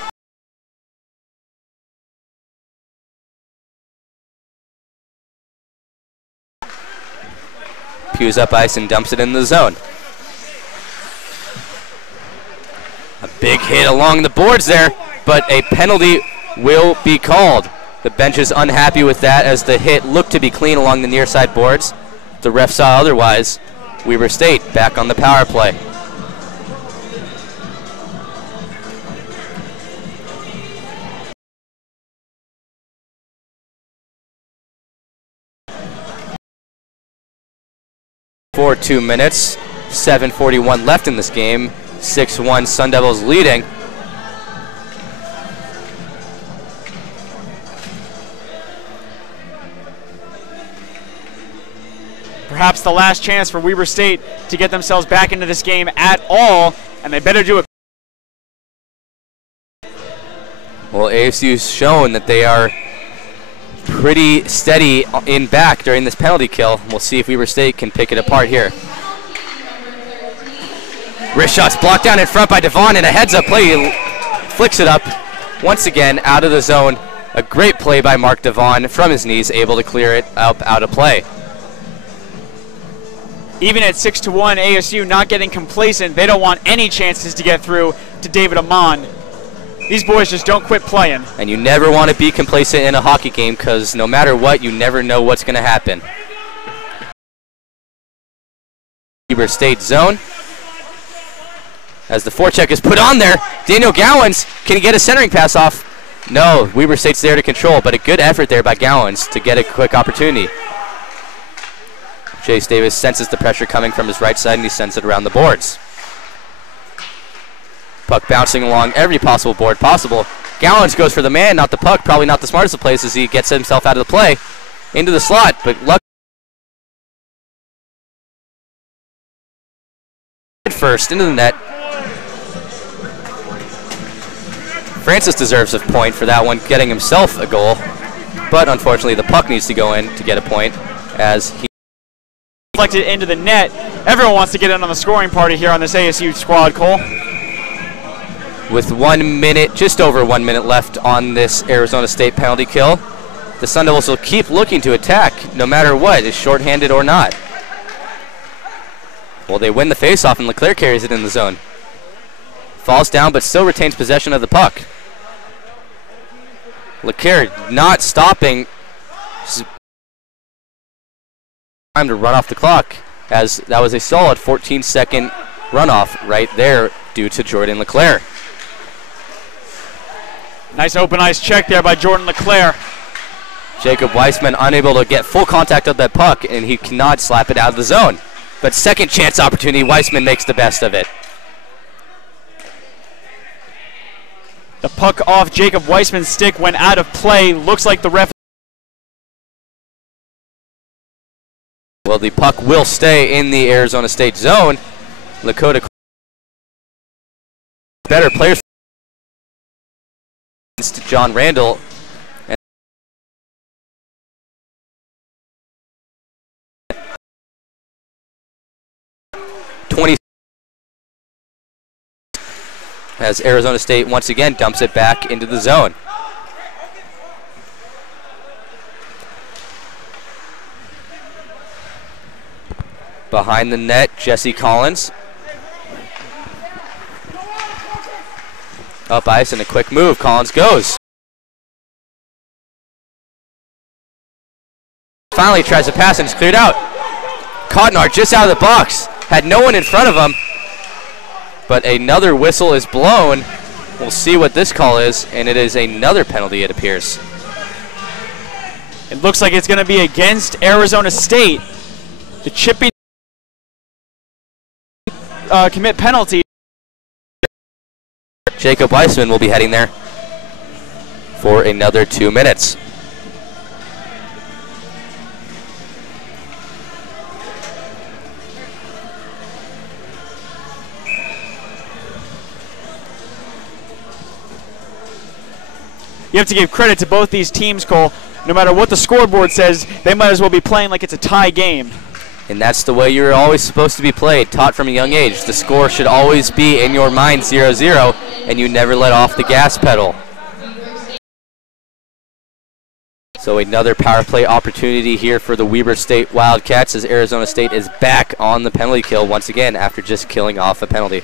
Pews up ice and dumps it in the zone. A big hit along the boards there, but a penalty will be called. The bench is unhappy with that as the hit looked to be clean along the near side boards. The ref saw otherwise. Weber State back on the power play. For 2 minutes, 7:41 left in this game. 6-1 Sun Devils leading. Perhaps the last chance for Weber State to get themselves back into this game at all, and they better do it. Well, ASU's shown that they are pretty steady in back during this penalty kill. We'll see if Weber State can pick it apart here. Wrist shots blocked down in front by Devon, and a heads-up play. He flicks it up once again out of the zone. A great play by Mark Devon from his knees, able to clear it up out of play. Even at 6-1, ASU not getting complacent. They don't want any chances to get through to David Amon. These boys just don't quit playing. And you never want to be complacent in a hockey game because no matter what, you never know what's going to happen. Weber State zone. As the forecheck is put on there, Daniel Gowans, can he get a centering pass off? No, Weber State's there to control, but a good effort there by Gowans to get a quick opportunity. Chase Davis senses the pressure coming from his right side, and he sends it around the boards. Puck bouncing along every possible board possible. Gowans goes for the man, not the puck. Probably not the smartest of plays as he gets himself out of the play into the slot, but luck first into the net. Francis deserves a point for that one, getting himself a goal, but unfortunately the puck needs to go in to get a point as he deflected into the net. Everyone wants to get in on the scoring party here on this ASU squad, Cole. With 1 minute, just over 1 minute left on this Arizona State penalty kill, the Sun Devils will keep looking to attack no matter what, is shorthanded or not. Well, they win the faceoff and Leclerc carries it in the zone. Falls down but still retains possession of the puck. Leclerc not stopping. Time to run off the clock, as that was a solid 14-second runoff right there due to Jordan Leclerc. Nice open ice check there by Jordan Leclerc. Jacob Weissman unable to get full contact of that puck, and he cannot slap it out of the zone. But second chance opportunity, Weissman makes the best of it. The puck off Jacob Weissman's stick went out of play. Looks like the ref. Well, the puck will stay in the Arizona State zone. Lakota better players against John Randall. 20 as Arizona State once again dumps it back into the zone. Behind the net, Jesse Collins. Up ice and a quick move. Collins goes. Finally tries to pass and it's cleared out. Cottonard just out of the box. Had no one in front of him. But another whistle is blown. We'll see what this call is, and it is another penalty, it appears. It looks like it's going to be against Arizona State. The chipping commit penalty. Jacob Weissman will be heading there for another 2 minutes. You have to give credit to both these teams, Cole. no matter what the scoreboard says, they might as well be playing like it's a tie game. And that's the way you're always supposed to be played, taught from a young age. The score should always be in your mind 0-0, and you never let off the gas pedal. So another power play opportunity here for the Weber State Wildcats as Arizona State is back on the penalty kill once again after just killing off a penalty.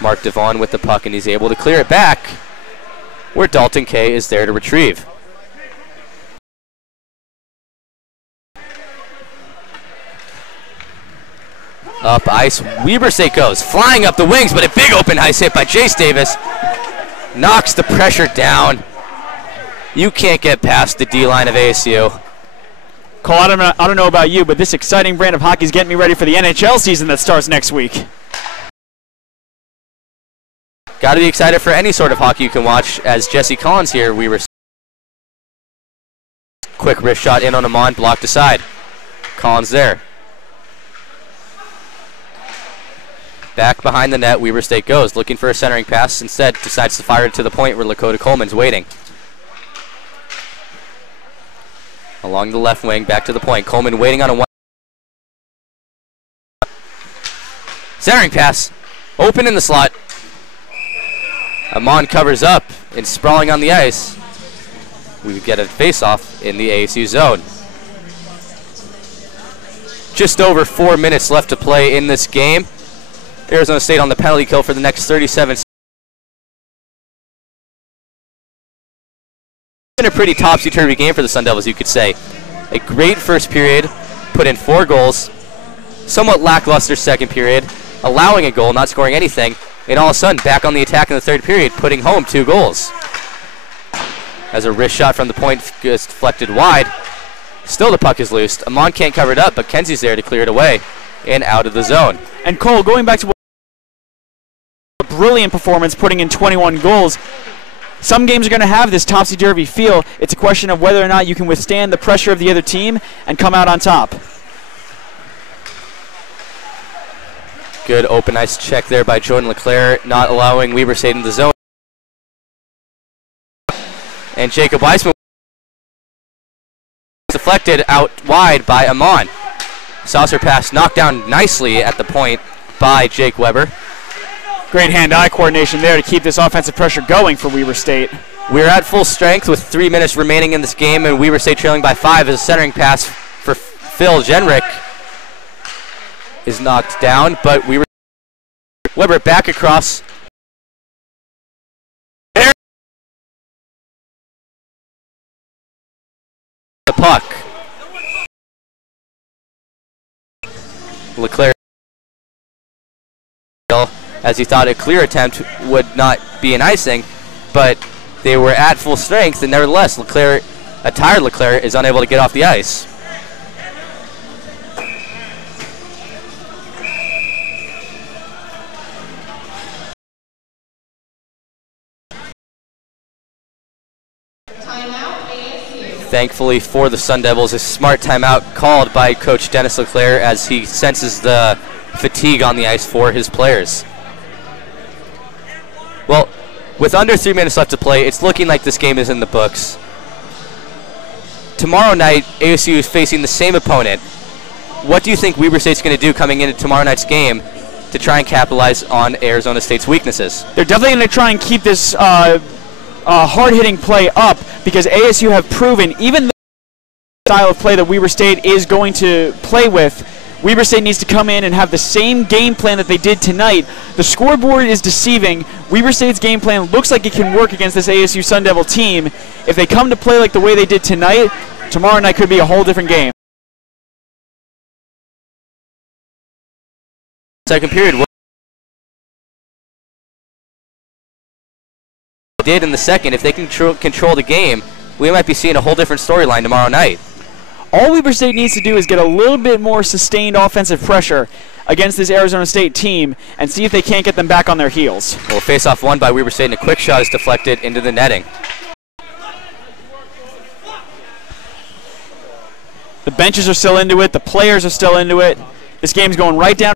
Mark Devon with the puck, and he's able to clear it back where Dalton Kay is there to retrieve. Up ice, Weber State goes, flying up the wings, but a big open ice hit by Jace Davis. Knocks the pressure down. You can't get past the D-line of ASU. Cole, I don't know about you, but this exciting brand of hockey is getting me ready for the NHL season that starts next week. Got to be excited for any sort of hockey you can watch as Jesse Collins here. Weber. Quick wrist shot in on Amon, blocked aside. Collins there. Back behind the net, Weber State goes, looking for a centering pass. Instead, decides to fire it to the point where Lakota Coleman's waiting. Along the left wing, back to the point. Coleman waiting on a one. Centering pass, open in the slot. Amon covers up and sprawling on the ice. We get a face-off in the ASU zone. Just over 4 minutes left to play in this game. Arizona State on the penalty kill for the next 37 seconds. It's been a pretty topsy-turvy game for the Sun Devils, you could say. A great first period, put in 4 goals. Somewhat lackluster second period, allowing a goal, not scoring anything. And all of a sudden, back on the attack in the third period, putting home 2 goals. As a wrist shot from the point gets deflected wide. Still the puck is loose. Amon can't cover it up, but Kenzie's there to clear it away and out of the zone. And Cole, going back to a brilliant performance, putting in 21 goals. Some games are going to have this topsy-turvy feel. It's a question of whether or not you can withstand the pressure of the other team and come out on top. Good open ice check there by Jordan LeClaire, not allowing Weber State in the zone. And Jacob Weissman deflected out wide by Amon. Saucer pass knocked down nicely at the point by Jake Weber. Great hand-eye coordination there to keep this offensive pressure going for Weber State. We're at full strength with 3 minutes remaining in this game, and Weber State trailing by 5 as a centering pass for Phil Genrick is knocked down, but Weber back across. There. The puck. Leclerc, as he thought a clear attempt would not be an icing, but they were at full strength, and nevertheless, a tired Leclerc is unable to get off the ice. Thankfully for the Sun Devils, a smart timeout called by Coach Dennis LeClaire as he senses the fatigue on the ice for his players. Well, with under 3 minutes left to play, it's looking like this game is in the books. Tomorrow night, ASU is facing the same opponent. What do you think Weber State's going to do coming into tomorrow night's game to try and capitalize on Arizona State's weaknesses? They're definitely going to try and keep this hard-hitting play up because ASU have proven, even the style of play that Weber State is going to play with, Weber State needs to come in and have the same game plan that they did tonight. The scoreboard is deceiving. Weber State's game plan looks like it can work against this ASU Sun Devil team. If they come to play like the way they did tonight, tomorrow night could be a whole different game. Second period. What they did in the second, if they can control the game, we might be seeing a whole different storyline tomorrow night. All Weber State needs to do is get a little bit more sustained offensive pressure against this Arizona State team and see if they can't get them back on their heels. Well, face-off won by Weber State, and a quick shot is deflected into the netting. The benches are still into it. The players are still into it. This game's going right down.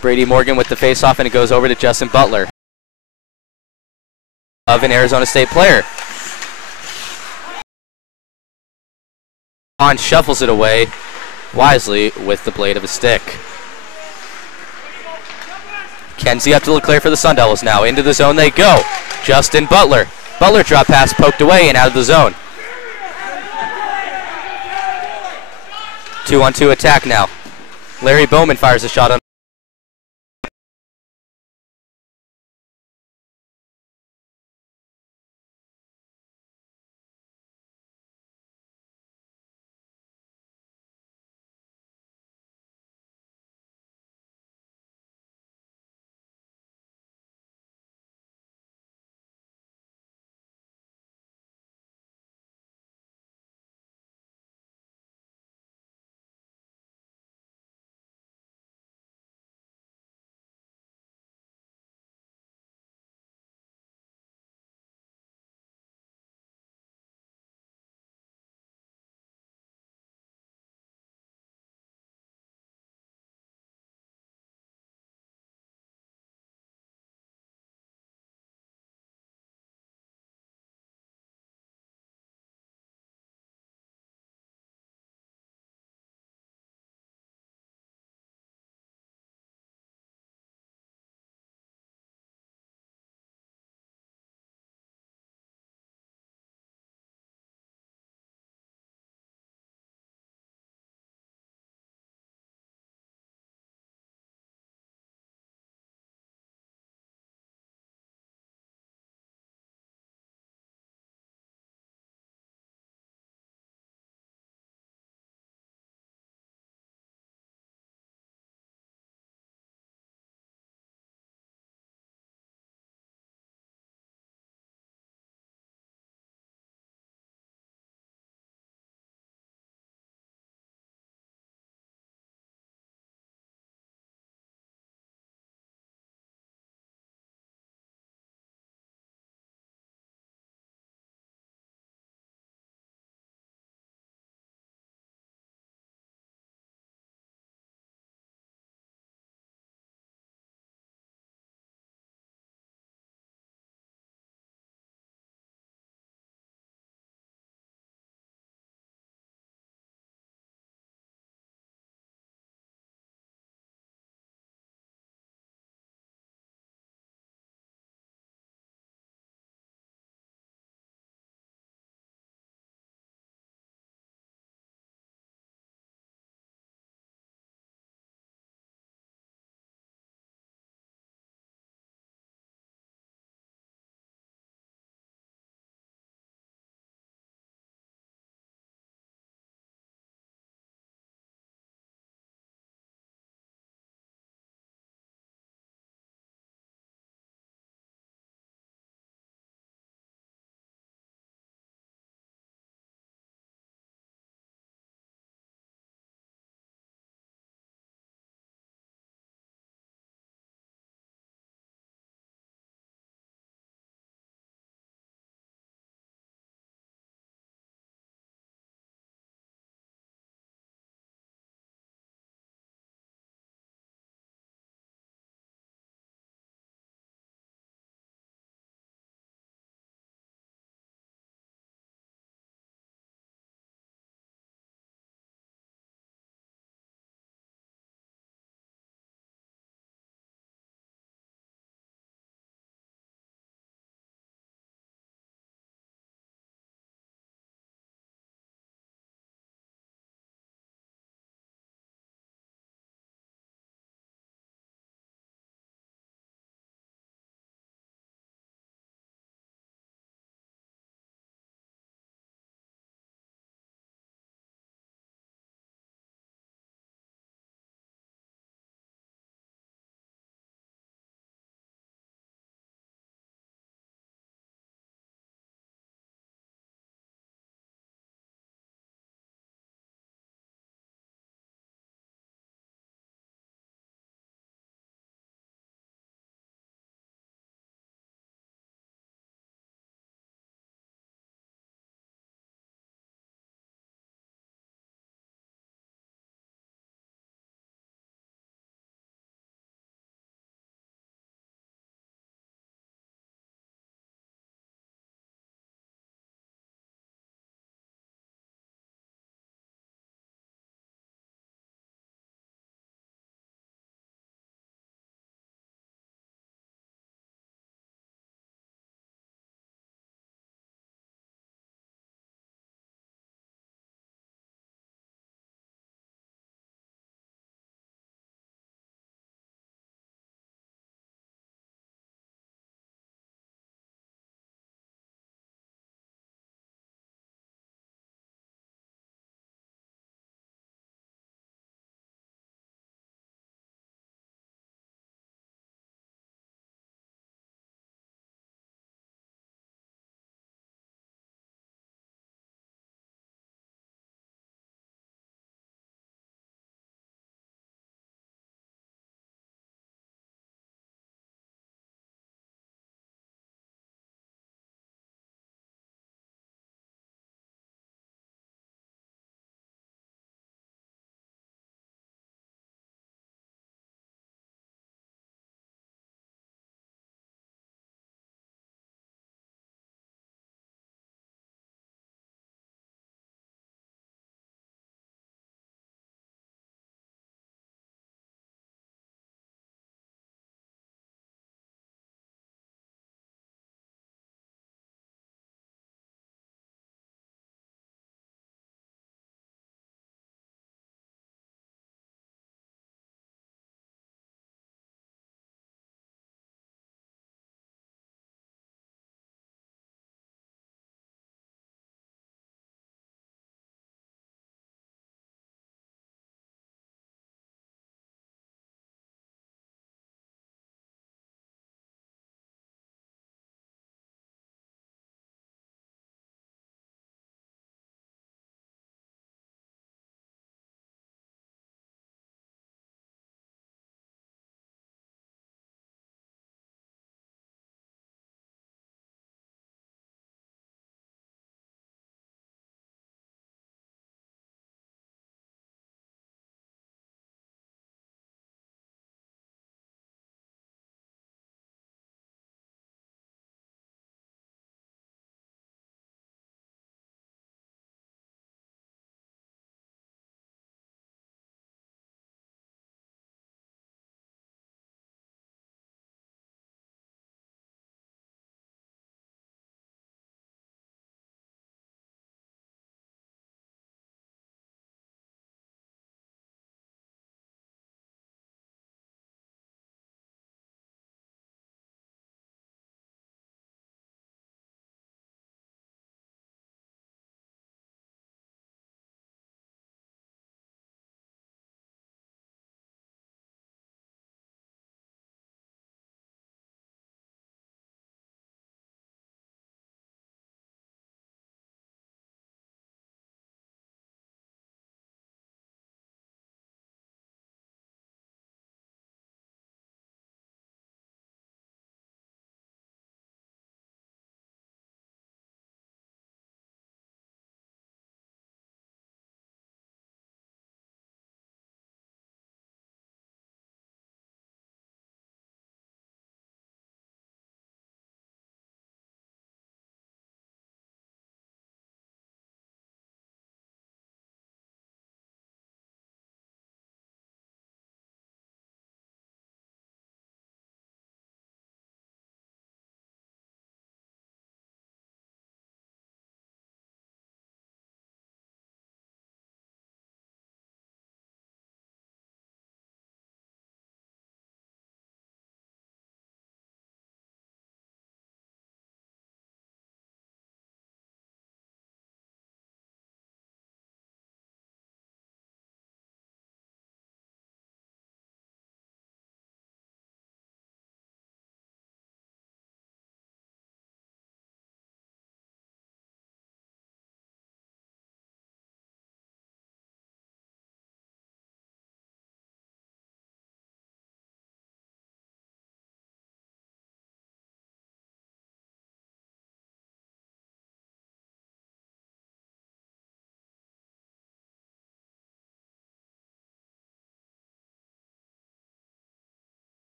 Brady Morgan with the face-off, and it goes over to Justin Butler. of an Arizona State player. On shuffles it away wisely with the blade of a stick. Kenzie up to Leclerc for the Sun Devils now. Into the zone they go. Justin Butler. Butler drop pass poked away and out of the zone. 2-on-2 attack now. Larry Bowman fires a shot on